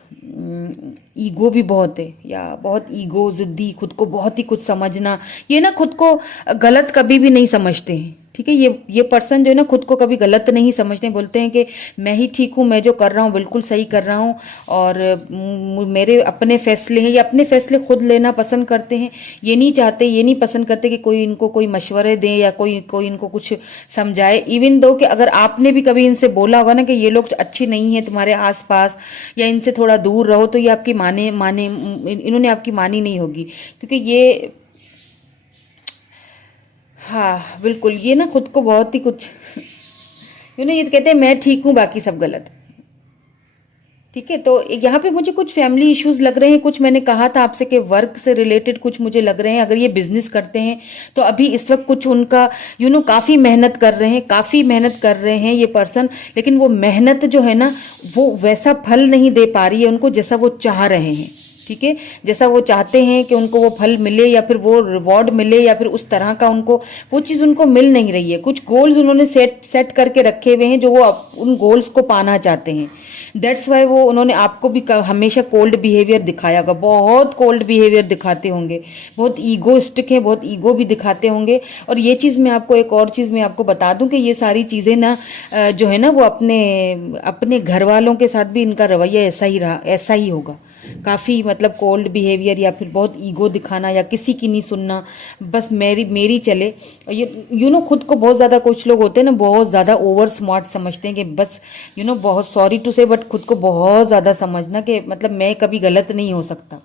ईगो भी बहुत है, या बहुत ईगो, ज़िद्दी, खुद को बहुत ही कुछ समझना। ये ना खुद को गलत कभी भी नहीं समझते हैं, ठीक है। ये पर्सन जो है ना खुद को कभी गलत नहीं समझते, बोलते हैं कि मैं ही ठीक हूँ, मैं जो कर रहा हूँ बिल्कुल सही कर रहा हूँ, और मेरे अपने फैसले हैं। ये अपने फैसले खुद लेना पसंद करते हैं। ये नहीं पसंद करते कि कोई इनको कोई मशवरे दें या कोई इनको कुछ समझाए। इवन दो कि अगर आपने भी कभी इनसे बोला होगा ना कि ये लोग अच्छे नहीं है तुम्हारे आसपास, या इनसे थोड़ा दूर रहो, तो ये आपकी इन्होंने आपकी मानी नहीं होगी, क्योंकि ये, हाँ बिल्कुल, ये ना खुद को बहुत ही कुछ ये कहते हैं मैं ठीक हूं बाकी सब गलत, ठीक है। तो यहाँ पे मुझे कुछ फैमिली इश्यूज लग रहे हैं। कुछ मैंने कहा था आपसे कि वर्क से रिलेटेड कुछ मुझे लग रहे हैं। अगर ये बिजनेस करते हैं तो अभी इस वक्त कुछ उनका काफी मेहनत कर रहे हैं ये पर्सन, लेकिन वो मेहनत जो है ना वो वैसा फल नहीं दे पा रही है उनको जैसा वो चाह रहे हैं, ठीक है। जैसा वो चाहते हैं कि उनको वो फल मिले या फिर वो रिवॉर्ड मिले या फिर उस तरह का उनको वो चीज़ उनको मिल नहीं रही है। कुछ गोल्स उन्होंने सेट करके रखे हुए हैं जो वो उन गोल्स को पाना चाहते हैं। दैट्स वाई वो उन्होंने आपको भी हमेशा कोल्ड बिहेवियर दिखाया होगा, बहुत कोल्ड बिहेवियर दिखाते होंगे, बहुत ईगोइस्टिक है, बहुत ईगो भी दिखाते होंगे। और ये चीज़ मैं आपको, एक और चीज़ मैं आपको बता दूं कि ये सारी चीज़ें ना जो है ना वो अपने घर वालों के साथ भी इनका रवैया ऐसा ही होगा। काफ़ी मतलब कोल्ड बिहेवियर, या फिर बहुत ईगो दिखाना, या किसी की नहीं सुनना, बस मेरी चले। ये खुद को बहुत ज़्यादा, कुछ लोग होते हैं ना बहुत ज़्यादा ओवर स्मार्ट समझते हैं कि बस बहुत सॉरी टू से, बट खुद को बहुत ज़्यादा समझना कि मतलब मैं कभी गलत नहीं हो सकता।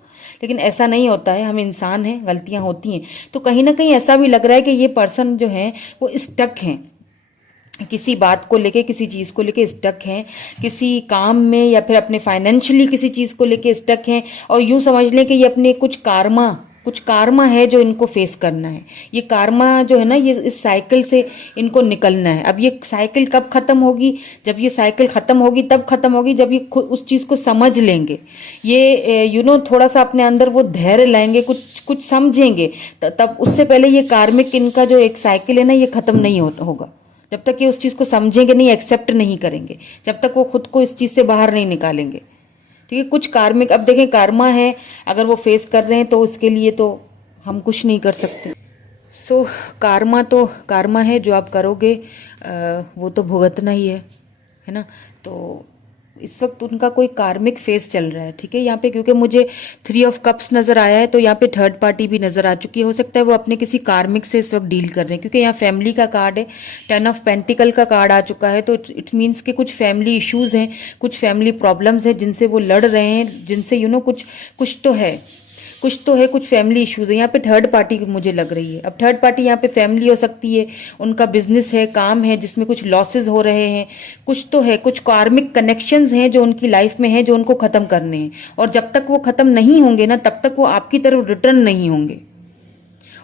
लेकिन ऐसा नहीं होता है, हम इंसान हैं, गलतियां होती हैं। तो कहीं ना कहीं ऐसा भी लग रहा है कि ये पर्सन जो है वो स्टक हैं, किसी बात को लेके, किसी चीज़ को लेके स्टक हैं, किसी काम में या फिर अपने फाइनेंशियली किसी चीज़ को लेके स्टक हैं। और यूं समझ लें कि ये अपने कुछ कार्मा है जो इनको फेस करना है। ये कार्मा जो है ना, ये इस साइकिल से इनको निकलना है। अब ये साइकिल कब खत्म होगी? जब ये साइकिल खत्म होगी तब खत्म होगी जब ये उस चीज़ को समझ लेंगे। ये थोड़ा सा अपने अंदर वो धैर्य लाएंगे, कुछ समझेंगे, तब। उससे पहले ये कार्मिक इनका जो एक साइकिल है ना, ये खत्म नहीं होगा। जब तक ये उस चीज़ को समझेंगे नहीं, एक्सेप्ट नहीं करेंगे, जब तक वो खुद को इस चीज़ से बाहर नहीं निकालेंगे, ठीक है। कुछ कार्मिक, अब देखें कार्मा है, अगर वो फेस कर रहे हैं तो उसके लिए तो हम कुछ नहीं कर सकते। सो कार्मा तो कार्मा है, जो आप करोगे वो तो भुगतना ही है ना। तो इस वक्त उनका कोई कार्मिक फेस चल रहा है, ठीक है। यहाँ पे क्योंकि मुझे 3 ऑफ कप्स नजर आया है, तो यहाँ पे थर्ड पार्टी भी नजर आ चुकी है। हो सकता है वो अपने किसी कार्मिक से इस वक्त डील कर रहे हैं, क्योंकि यहाँ फैमिली का कार्ड है, 10 ऑफ पेंटिकल का कार्ड आ चुका है। तो इट मीन्स कि कुछ फैमिली इश्यूज हैं, कुछ फैमिली प्रॉब्लम्स हैं जिनसे वो लड़ रहे हैं, जिनसे कुछ तो है, कुछ फैमिली इश्यूज है। यहाँ पे थर्ड पार्टी मुझे लग रही है। अब थर्ड पार्टी यहाँ पे फैमिली हो सकती है, उनका बिजनेस है, काम है जिसमें कुछ लॉसेस हो रहे हैं, कुछ तो है, कुछ कार्मिक कनेक्शंस हैं जो उनकी लाइफ में है, जो उनको खत्म करने हैं। और जब तक वो खत्म नहीं होंगे ना, तब तक वो आपकी तरफ रिटर्न नहीं होंगे।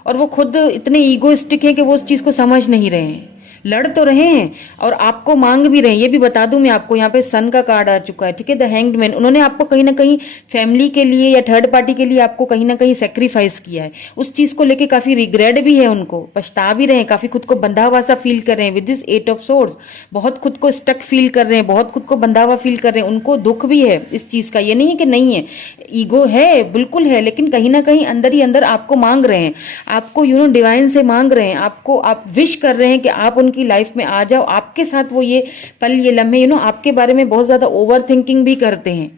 और वो खुद इतने ईगोइस्टिक हैं कि वो उस चीज को समझ नहीं रहे हैं। लड़ तो रहे हैं और आपको मांग भी रहे हैं। ये भी बता दूं मैं आपको, यहाँ पे सन का कार्ड आ चुका है, ठीक है, द हैंग्ड मैन। उन्होंने आपको कहीं ना कहीं फैमिली के लिए या थर्ड पार्टी के लिए आपको कहीं ना कहीं सेक्रीफाइस किया है। उस चीज को लेके काफी रिग्रेट भी है उनको, पछता भी रहे हैं, काफी खुद को बंधा हुआ सा फील कर रहे हैं विद दिस 8 ऑफ सोर्ड्स। बहुत खुद को स्टक फील कर रहे हैं, बहुत खुद को बंधा हुआ फील कर रहे हैं। उनको दुख भी है इस चीज का, ये नहीं है कि नहीं है, ईगो है, बिल्कुल है, लेकिन कहीं ना कहीं अंदर ही अंदर आपको मांग रहे हैं, आपको डिवाइन से मांग रहे हैं, आपको आप विश कर रहे हैं कि आप उनकी लाइफ में आ जाओ, आपके साथ वो ये पल, ये लम्हे, आपके बारे में बहुत ज्यादा ओवर थिंकिंग भी करते हैं।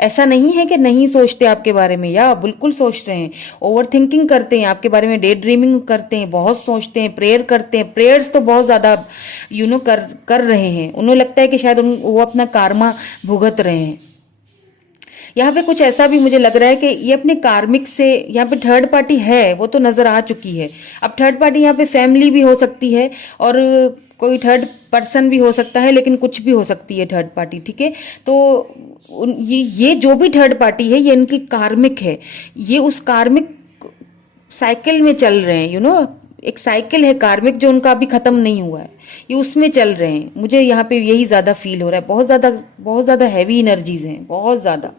ऐसा नहीं है कि नहीं सोचते आपके बारे में, या बिल्कुल सोच रहे हैं, ओवर थिंकिंग करते हैं आपके बारे में, डे ड्रीमिंग करते हैं, बहुत सोचते हैं, प्रेयर करते हैं, प्रेयर्स तो बहुत ज्यादा कर रहे हैं। उन्हें लगता है कि शायद वो अपना कार्मा भुगत रहे हैं। यहाँ पे कुछ ऐसा भी मुझे लग रहा है कि ये अपने कार्मिक से, यहाँ पे थर्ड पार्टी है वो तो नजर आ चुकी है। अब थर्ड पार्टी यहाँ पे फैमिली भी हो सकती है और कोई थर्ड पर्सन भी हो सकता है, लेकिन कुछ भी हो सकती है थर्ड पार्टी, ठीक है। तो ये जो भी थर्ड पार्टी है, ये इनकी कार्मिक है, ये उस कार्मिक साइकिल में चल रहे हैं। एक साइकिल है कार्मिक जो उनका अभी खत्म नहीं हुआ है, ये उसमें चल रहे हैं। मुझे यहाँ पे यही ज्यादा फील हो रहा है, बहुत ज्यादा हैवी एनर्जीज हैं, बहुत ज्यादा।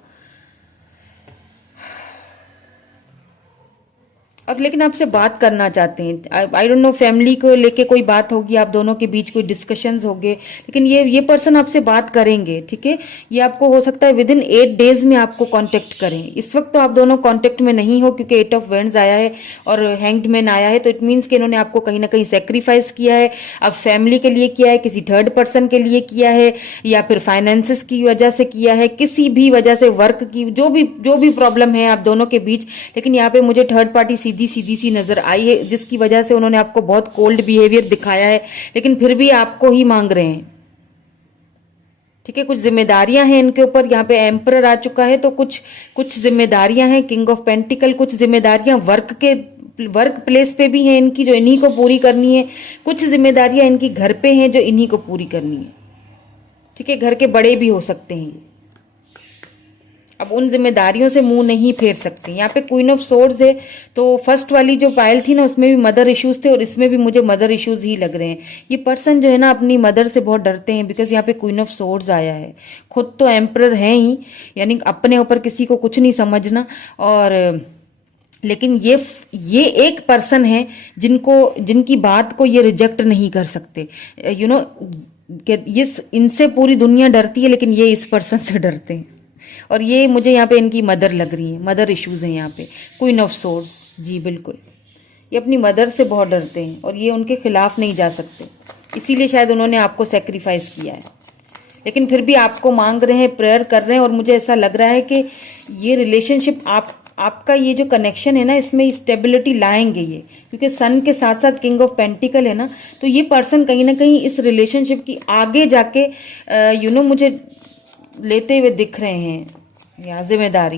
और लेकिन आपसे बात करना चाहते हैं, आई डोंट नो, फैमिली को लेके कोई बात होगी, आप दोनों के बीच कोई डिस्कशंस होंगे, लेकिन ये पर्सन आपसे बात करेंगे, ठीक है। ये आपको हो सकता है विद इन 8 डेज में आपको कांटेक्ट करें। इस वक्त तो आप दोनों कांटेक्ट में नहीं हो, क्योंकि 8 ऑफ वेंड्स आया है और हैंग्ड मैन आया है, तो इट मीन्स कि इन्होंने आपको कहीं ना कहीं सेक्रीफाइस किया है। अब फैमिली के लिए किया है, किसी थर्ड पर्सन के लिए किया है, या फिर फाइनेंसिस की वजह से किया है, किसी भी वजह से, वर्क की जो भी प्रॉब्लम है आप दोनों के बीच। लेकिन यहाँ पे मुझे थर्ड पार्टी सीधी सी नजर आई है, जिसकी वजह से उन्होंने आपको बहुत कोल्ड बिहेवियर दिखाया है, लेकिन फिर भी आपको ही मांग रहे हैं, ठीक है। कुछ जिम्मेदारियां हैं इनके ऊपर। यहाँ पे एम्परर आ चुका है, तो कुछ जिम्मेदारियां हैं, किंग ऑफ पेंटिकल, कुछ जिम्मेदारियां वर्क प्लेस पे भी हैं इनकी, जो इन्हीं को पूरी करनी है। कुछ जिम्मेदारियां इनकी घर पे हैं, जो इन्हीं को पूरी करनी है, ठीक है। घर के बड़े भी हो सकते हैं, अब उन जिम्मेदारियों से मुंह नहीं फेर सकते। यहाँ पे क्वीन ऑफ सोर्ड्स है, तो फर्स्ट वाली जो पायल थी ना, उसमें भी मदर इश्यूज थे, और इसमें भी मुझे मदर इश्यूज ही लग रहे हैं। ये पर्सन जो है ना, अपनी मदर से बहुत डरते हैं, बिकॉज यहाँ पे क्वीन ऑफ सोर्ड्स आया है। खुद तो एम्परर हैं ही, यानी अपने ऊपर किसी को कुछ नहीं समझना। और लेकिन ये एक पर्सन है जिनकी बात को ये रिजेक्ट नहीं कर सकते। ये इनसे पूरी दुनिया डरती है, लेकिन ये इस पर्सन से डरते हैं। और ये मुझे यहाँ पे इनकी मदर लग रही है, मदर इश्यूज हैं यहाँ पे। क्वीन ऑफ सोर्ड्स, जी बिल्कुल, ये अपनी मदर से बहुत डरते हैं और ये उनके खिलाफ नहीं जा सकते, इसीलिए शायद उन्होंने आपको सेक्रीफाइस किया है। लेकिन फिर भी आपको मांग रहे हैं, प्रेयर कर रहे हैं, और मुझे ऐसा लग रहा है कि ये रिलेशनशिप, आपका ये जो कनेक्शन है ना, इसमें स्टेबिलिटी लाएंगे ये, क्योंकि सन के साथ साथ किंग ऑफ पेंटिकल है ना। तो ये पर्सन कहीं ना कहीं इस रिलेशनशिप की आगे जाके मुझे लेते हुए दिख रहे हैं। या जिम्मेदारी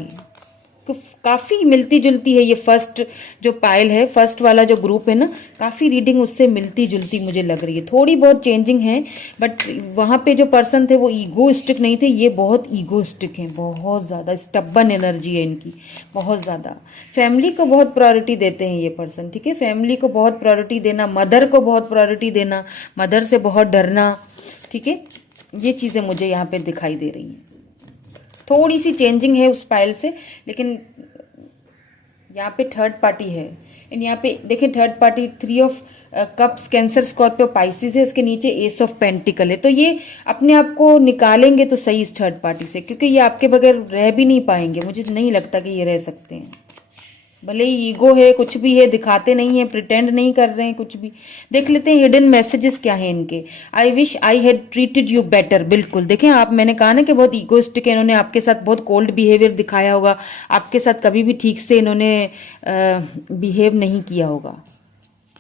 तो काफी मिलती जुलती है। ये फर्स्ट जो पायल है, फर्स्ट वाला जो ग्रुप है ना, काफी रीडिंग उससे मिलती जुलती मुझे लग रही है। थोड़ी बहुत चेंजिंग है, बट वहां पे जो पर्सन थे वो ईगोइस्टिक नहीं थे, ये बहुत ईगोइस्टिक हैं, बहुत ज्यादा स्टब्बन एनर्जी है इनकी, बहुत ज्यादा। फैमिली को बहुत प्रायोरिटी देते हैं ये पर्सन, ठीक है। फैमिली को बहुत प्रायोरिटी देना, मदर को बहुत प्रायोरिटी देना, मदर से बहुत डरना, ठीक है। ये चीजें मुझे यहाँ पे दिखाई दे रही हैं। थोड़ी सी चेंजिंग है उस पायल से, लेकिन यहाँ पे थर्ड पार्टी है। एंड यहाँ पे देखिए, third party 3 of cups, cancer, Scorpio, Pisces है, इसके नीचे एस ऑफ पेंटिकल है। तो ये अपने आप को निकालेंगे तो सही इस थर्ड पार्टी से, क्योंकि ये आपके बगैर रह भी नहीं पाएंगे। मुझे नहीं लगता कि ये रह सकते हैं। भले ही ईगो है, कुछ भी है, दिखाते नहीं है, प्रिटेंड नहीं कर रहे हैं कुछ भी। देख लेते हैं हिडन मैसेजेस क्या है इनके। आई wish I had treated you better. बिल्कुल देखें आप, मैंने कहा ना कि बहुत ईगोइस्टिक है, इन्होंने आपके साथ बहुत कोल्ड बिहेवियर दिखाया होगा, आपके साथ कभी भी ठीक से इन्होंने बिहेव नहीं किया होगा।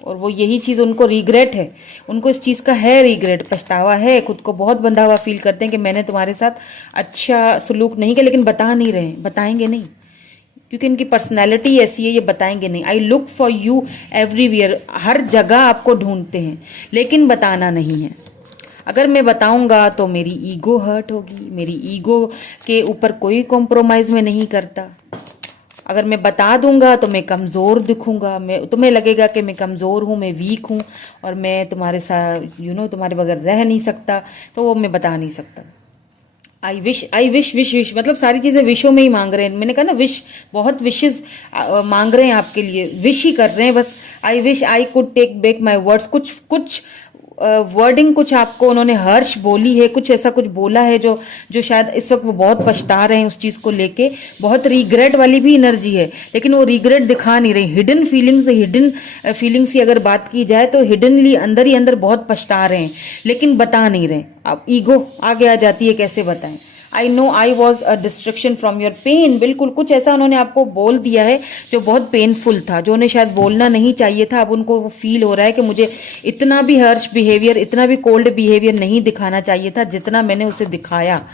और वो यही चीज़ उनको रिग्रेट है, उनको इस चीज़ का है रिग्रेट, पछतावा है, खुद को बहुत बंधा हुआ फील करते हैं कि मैंने तुम्हारे साथ अच्छा सलूक नहीं किया, लेकिन बता नहीं रहे, बताएंगे नहीं क्योंकि इनकी पर्सनैलिटी ऐसी है, ये बताएंगे नहीं। I look for you everywhere, हर जगह आपको ढूंढते हैं, लेकिन बताना नहीं है। अगर मैं बताऊंगा तो मेरी ईगो हर्ट होगी, मेरी ईगो के ऊपर कोई कॉम्प्रोमाइज में नहीं करता। अगर मैं बता दूंगा तो मैं कमज़ोर दिखूंगा, मैं तुम्हें लगेगा कि मैं कमज़ोर हूँ, मैं वीक हूँ और मैं तुम्हारे साथ तुम्हारे बगैर रह नहीं सकता, तो वो मैं बता नहीं सकता। आई विश विश विश मतलब सारी चीज़ें विशों में ही मांग रहे हैं। मैंने कहा ना विश, बहुत विशेज मांग रहे हैं आपके लिए, विश ही कर रहे हैं बस। I wish I could take back my words, कुछ कुछ वर्डिंग कुछ आपको उन्होंने हर्ष बोली है, कुछ ऐसा कुछ बोला है जो जो शायद इस वक्त वो बहुत पछता रहे हैं उस चीज़ को लेके। बहुत रिग्रेट वाली भी एनर्जी है, लेकिन वो रिग्रेट दिखा नहीं रहे। हिडन फीलिंग्स की अगर बात की जाए तो हिडनली अंदर ही अंदर बहुत पछता रहे हैं, लेकिन बता नहीं रहे। अब ईगो आगे आ जाती है, कैसे बताएं। I know I was a distraction from your pain. बिल्कुल कुछ ऐसा उन्होंने आपको बोल दिया है जो बहुत पेनफुल था, जो उन्हें शायद बोलना नहीं चाहिए था। अब उनको वो फील हो रहा है कि मुझे इतना भी हर्ष बिहेवियर, इतना भी कोल्ड बिहेवियर नहीं दिखाना चाहिए था जितना मैंने उसे दिखाया।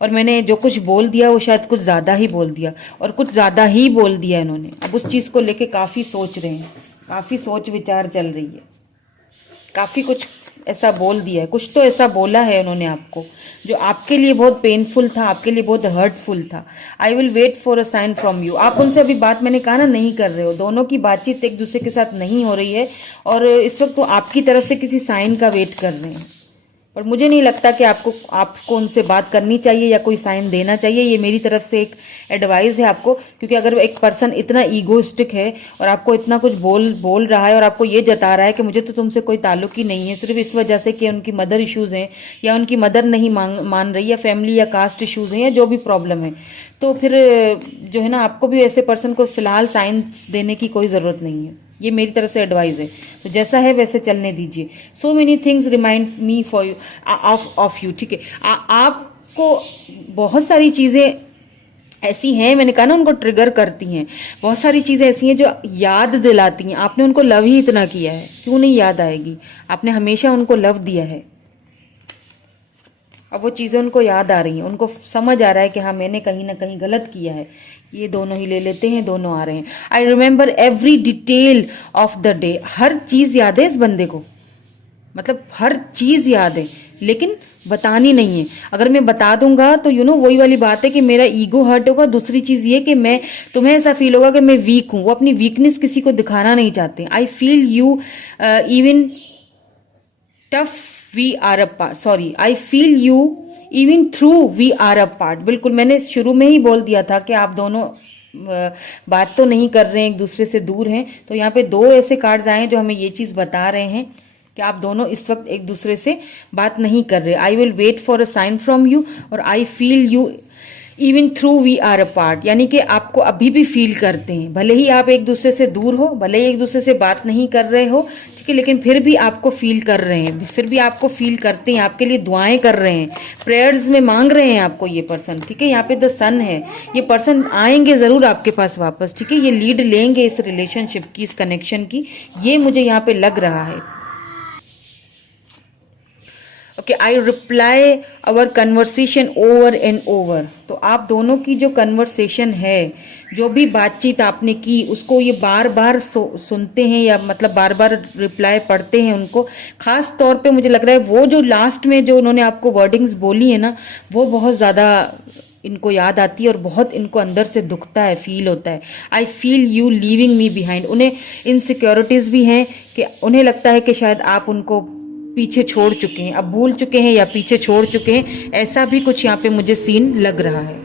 और मैंने जो कुछ बोल दिया वो शायद कुछ ज़्यादा ही बोल दिया, और कुछ ज़्यादा ही बोल दिया इन्होंने। अब उस चीज़ को लेके काफ़ी सोच रहे हैं, काफ़ी सोच विचार चल रही है, काफ़ी कुछ ऐसा बोल दिया है, कुछ तो ऐसा बोला है उन्होंने आपको जो आपके लिए बहुत पेनफुल था, आपके लिए बहुत हर्टफुल था। I will wait for a sign from you. आप उनसे अभी बात, मैंने कहा ना, नहीं कर रहे हो, दोनों की बातचीत एक दूसरे के साथ नहीं हो रही है, और इस वक्त तो आपकी तरफ से किसी साइन का वेट कर रहे हैं। और मुझे नहीं लगता कि आपको उनसे बात करनी चाहिए या कोई साइन देना चाहिए। ये मेरी तरफ से एक एडवाइस है आपको, क्योंकि अगर एक पर्सन इतना ईगोइस्टिक है और आपको इतना कुछ बोल रहा है और आपको ये जता रहा है कि मुझे तो तुमसे कोई ताल्लुक ही नहीं है, सिर्फ इस वजह से कि उनकी मदर इश्यूज़ हैं या उनकी मदर नहीं मान रही, या फैमिली या कास्ट इश्यूज़ हैं या जो भी प्रॉब्लम है, तो फिर जो है ना, आपको भी ऐसे पर्सन को फिलहाल साइंस देने की कोई ज़रूरत नहीं है। ये मेरी तरफ से एडवाइस है, तो जैसा है वैसे चलने दीजिए। So many things remind me for you of you. ठीक है, आपको बहुत सारी चीज़ें ऐसी हैं, मैंने कहा ना, उनको ट्रिगर करती हैं। बहुत सारी चीज़ें ऐसी हैं जो याद दिलाती हैं। आपने उनको लव ही इतना किया है, क्यों नहीं याद आएगी? आपने हमेशा उनको लव दिया है, अब वो चीज़ें उनको याद आ रही हैं, उनको समझ आ रहा है कि हाँ मैंने कहीं ना कहीं गलत किया है। ये दोनों ही ले लेते हैं, दोनों आ रहे हैं। I remember every detail of the day. हर चीज़ याद है इस बंदे को, मतलब हर चीज़ याद है, लेकिन बतानी नहीं है। अगर मैं बता दूंगा तो वही वाली बात है कि मेरा ईगो हर्ट होगा। दूसरी चीज़ ये कि मैं, तुम्हें ऐसा फील होगा कि मैं वीक हूँ। वो अपनी वीकनेस किसी को दिखाना नहीं चाहते। I feel you even tough we are a part, sorry, I feel you even through we are a part. बिल्कुल, मैंने शुरू में ही बोल दिया था कि आप दोनों बात तो नहीं कर रहे हैं, एक दूसरे से दूर हैं। तो यहाँ पे दो ऐसे कार्ड्स आए हैं जो हमें ये चीज़ बता रहे हैं कि आप दोनों इस वक्त एक दूसरे से बात नहीं कर रहे। I will wait for a sign from you, और I feel you even through we are a part, यानी कि आपको अभी भी फील करते हैं, भले ही आप एक दूसरे से दूर हो, भले ही एक दूसरे से बात नहीं कर रहे हो, ठीक है, लेकिन फिर भी आपको फील कर रहे हैं, फिर भी आपको फील करते हैं, आपके लिए दुआएं कर रहे हैं, प्रेयर्स में मांग रहे हैं आपको ये पर्सन। ठीक है, यहाँ पे द सन है, ये पर्सन आएंगे ज़रूर आपके पास वापस। ठीक है, ये लीड लेंगे इस रिलेशनशिप की, इस कनेक्शन की, ये मुझे यहाँ पे लग रहा है। Okay, I reply our conversation over and over. तो आप दोनों की जो कन्वर्सेशन है, जो भी बातचीत आपने की, उसको ये बार बार सुनते हैं, या मतलब बार बार रिप्लाई पढ़ते हैं उनको। खास तौर पे मुझे लग रहा है वो जो लास्ट में जो उन्होंने आपको वर्डिंग्स बोली है ना, वो बहुत ज़्यादा इनको याद आती है और बहुत इनको अंदर से दुखता है, फील होता है। आई feel you leaving me behind. उन्हें इनसिक्योरिटीज़ भी हैं कि उन्हें लगता है कि शायद आप उनको पीछे छोड़ चुके हैं, अब भूल चुके हैं या पीछे छोड़ चुके हैं, ऐसा भी कुछ यहाँ पे मुझे सीन लग रहा है।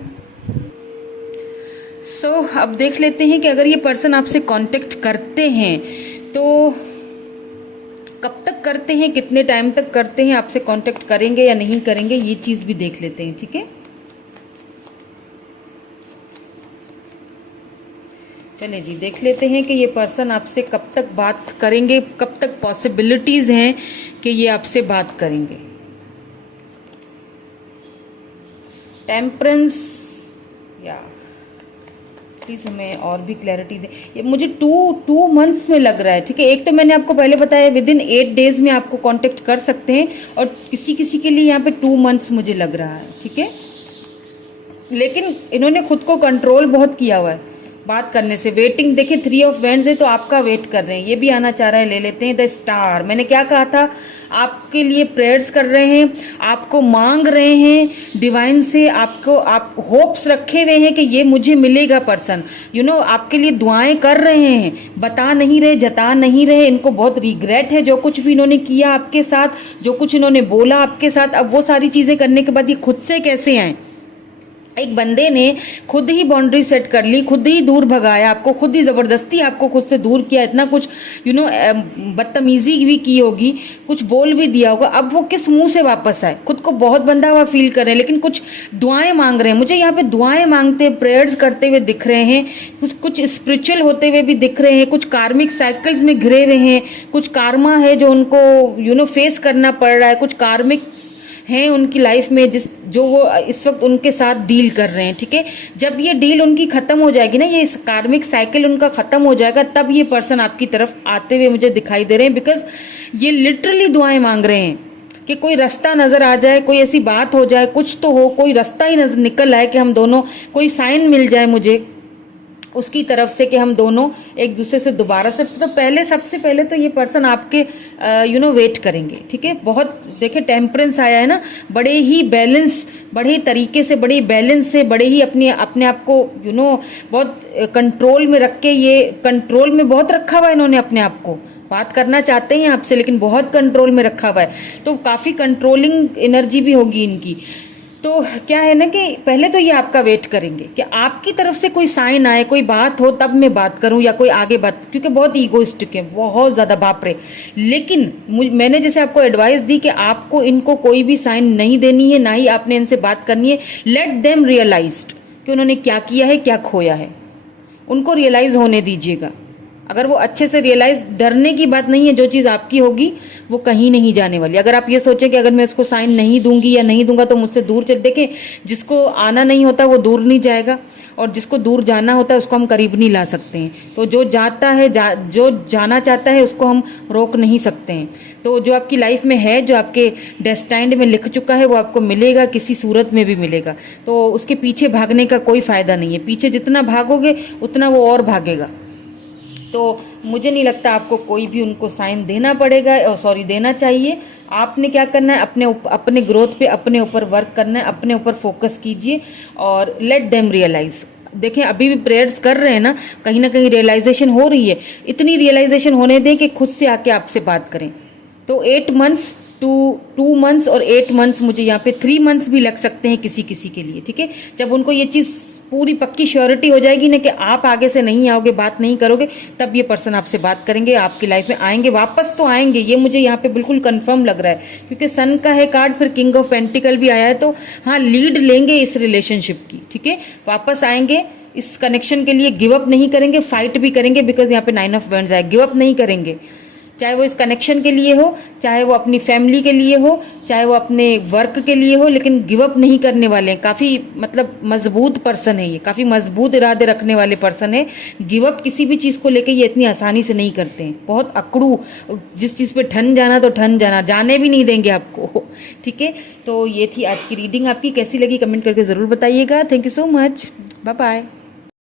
सो अब देख लेते हैं कि अगर ये पर्सन आपसे कांटेक्ट करते हैं तो कब तक करते हैं, कितने टाइम तक करते हैं, आपसे कांटेक्ट करेंगे या नहीं करेंगे, ये चीज़ भी देख लेते हैं। ठीक है, चलिए जी, देख लेते हैं कि ये पर्सन आपसे कब तक बात करेंगे, कब तक पॉसिबिलिटीज हैं कि ये आपसे बात करेंगे। टेम्परेंस, या प्लीज हमें और भी क्लैरिटी दे। ये मुझे टू मंथ्स में लग रहा है, ठीक है। एक तो मैंने आपको पहले बताया विद इन 8 डेज में आपको कांटेक्ट कर सकते हैं, और किसी किसी के लिए यहाँ पे 2 मंथ्स मुझे लग रहा है, ठीक है। लेकिन इन्होंने खुद को कंट्रोल बहुत किया हुआ है बात करने से। वेटिंग देखिए, 3 ऑफ वैंड्स है, तो आपका वेट कर रहे हैं, ये भी आना चाह रहा है। ले लेते हैं द स्टार। मैंने क्या कहा था, आपके लिए प्रेयर्स कर रहे हैं, आपको मांग रहे हैं डिवाइन से, आपको आप होप्स रखे हुए हैं कि ये मुझे मिलेगा पर्सन, आपके लिए दुआएं कर रहे हैं, बता नहीं रहे, जता नहीं रहे। इनको बहुत रिग्रेट है जो कुछ भी इन्होंने किया आपके साथ, जो कुछ इन्होंने बोला आपके साथ। अब वो सारी चीजें करने के बाद ये खुद से कैसे आए। एक बंदे ने खुद ही बाउंड्री सेट कर ली, खुद ही दूर भगाया आपको, खुद ही जबरदस्ती आपको खुद से दूर किया, इतना कुछ बदतमीजी भी की होगी, कुछ बोल भी दिया होगा। अब वो किस मुंह से वापस आए, खुद को बहुत बंधा हुआ फील कर रहे हैं, लेकिन कुछ दुआएं मांग रहे हैं। मुझे यहाँ पे दुआएं मांगते, प्रेयर्स करते हुए दिख रहे हैं, कुछ स्पिरिचुअल होते हुए भी दिख रहे हैं, कुछ कार्मिक साइकिल्स में घिरे हुए हैं, कुछ कार्मा है जो उनको फेस करना पड़ रहा है, कुछ कार्मिक हैं उनकी लाइफ में जो वो इस वक्त उनके साथ डील कर रहे हैं, ठीक है। जब ये डील उनकी खत्म हो जाएगी ना, ये कार्मिक साइकिल उनका खत्म हो जाएगा, तब ये पर्सन आपकी तरफ आते हुए मुझे दिखाई दे रहे हैं। बिकॉज ये लिटरली दुआएं मांग रहे हैं कि कोई रास्ता नजर आ जाए, कोई ऐसी बात हो जाए, कुछ तो हो, कोई रास्ता ही नजर निकल आए कि हम दोनों, कोई साइन मिल जाए मुझे उसकी तरफ से कि हम दोनों एक दूसरे से दोबारा से। तो सबसे पहले तो ये पर्सन आपके वेट करेंगे, ठीक है। बहुत देखिए टेम्परेंस आया है ना, बड़े ही बैलेंस, बड़े ही तरीके से, बड़े ही बैलेंस से, बड़े ही अपने आप को बहुत कंट्रोल में रख के, ये कंट्रोल में बहुत रखा हुआ है इन्होंने अपने आप को। बात करना चाहते हैं आपसे लेकिन बहुत कंट्रोल में रखा हुआ है, तो काफी कंट्रोलिंग एनर्जी भी होगी इनकी। तो क्या है ना कि पहले तो ये आपका वेट करेंगे कि आपकी तरफ से कोई साइन आए, कोई बात हो तब मैं बात करूं, या कोई आगे बात, क्योंकि बहुत ईगोइस्टिक है, बहुत ज्यादा, बाप रे। लेकिन मैंने जैसे आपको एडवाइस दी कि आपको इनको कोई भी साइन नहीं देनी है, ना ही आपने इनसे बात करनी है। लेट देम रियलाइज्ड कि उन्होंने क्या किया है, क्या खोया है, उनको रियलाइज होने दीजिएगा। अगर वो अच्छे से रियलाइज, डरने की बात नहीं है, जो चीज आपकी होगी वो कहीं नहीं जाने वाली। अगर आप ये सोचें कि अगर मैं उसको साइन नहीं दूंगी या नहीं दूंगा तो मुझसे दूर चल, देखें जिसको आना नहीं होता वो दूर नहीं जाएगा, और जिसको दूर जाना होता है उसको हम करीब नहीं ला सकते हैं। तो जो जाता है, जो जाना चाहता है उसको हम रोक नहीं सकते हैं। तो जो आपकी लाइफ में है, जो आपके डेस्टाइन्ड में लिख चुका है, वो आपको मिलेगा, किसी सूरत में भी मिलेगा। तो उसके पीछे भागने का कोई फायदा नहीं है, पीछे जितना भागोगे उतना वो और भागेगा। तो मुझे नहीं लगता आपको कोई भी उनको साइन देना पड़ेगा, देना चाहिए। आपने क्या करना है, अपने ग्रोथ पे, अपने ऊपर वर्क करना है, अपने ऊपर फोकस कीजिए, और लेट देम रियलाइज। देखें अभी भी प्रेयर्स कर रहे हैं ना कहीं रियलाइजेशन हो रही है, इतनी रियलाइजेशन होने दें कि खुद से आके आपसे बात करें। तो 8 मंथ्स, 2 मंथ्स और 8 मंथ्स, मुझे यहाँ पे 3 मंथ्स भी लग सकते हैं किसी किसी के लिए, ठीक है। जब उनको ये चीज पूरी पक्की श्योरिटी हो जाएगी ना कि आप आगे से नहीं आओगे, बात नहीं करोगे, तब ये पर्सन आपसे बात करेंगे, आपकी लाइफ में आएंगे, वापस तो आएंगे। ये मुझे यहाँ पे बिल्कुल कंफर्म लग रहा है, क्योंकि सन का है कार्ड, फिर किंग ऑफ पेंटिकल भी आया है। तो हाँ, लीड लेंगे इस रिलेशनशिप की, ठीक है, वापस आएंगे इस कनेक्शन के लिए, गिव अप नहीं करेंगे, फाइट भी करेंगे, बिकॉज यहाँ पे 9 ऑफ वैंड्स आए। गिव अप नहीं करेंगे, चाहे वो इस कनेक्शन के लिए हो, चाहे वो अपनी फैमिली के लिए हो, चाहे वो अपने वर्क के लिए हो, लेकिन गिव अप नहीं करने वाले हैं। काफी मजबूत पर्सन है ये, काफी मजबूत इरादे रखने वाले पर्सन है। गिव अप किसी भी चीज को लेके ये इतनी आसानी से नहीं करते हैं, बहुत अकड़ू, जिस चीज पे ठन जाना तो ठन जाना, जाने भी नहीं देंगे आपको, ठीक है। तो ये थी आज की रीडिंग आपकी, कैसी लगी कमेंट करके जरूर बताइएगा। Thank you so much, bye bye.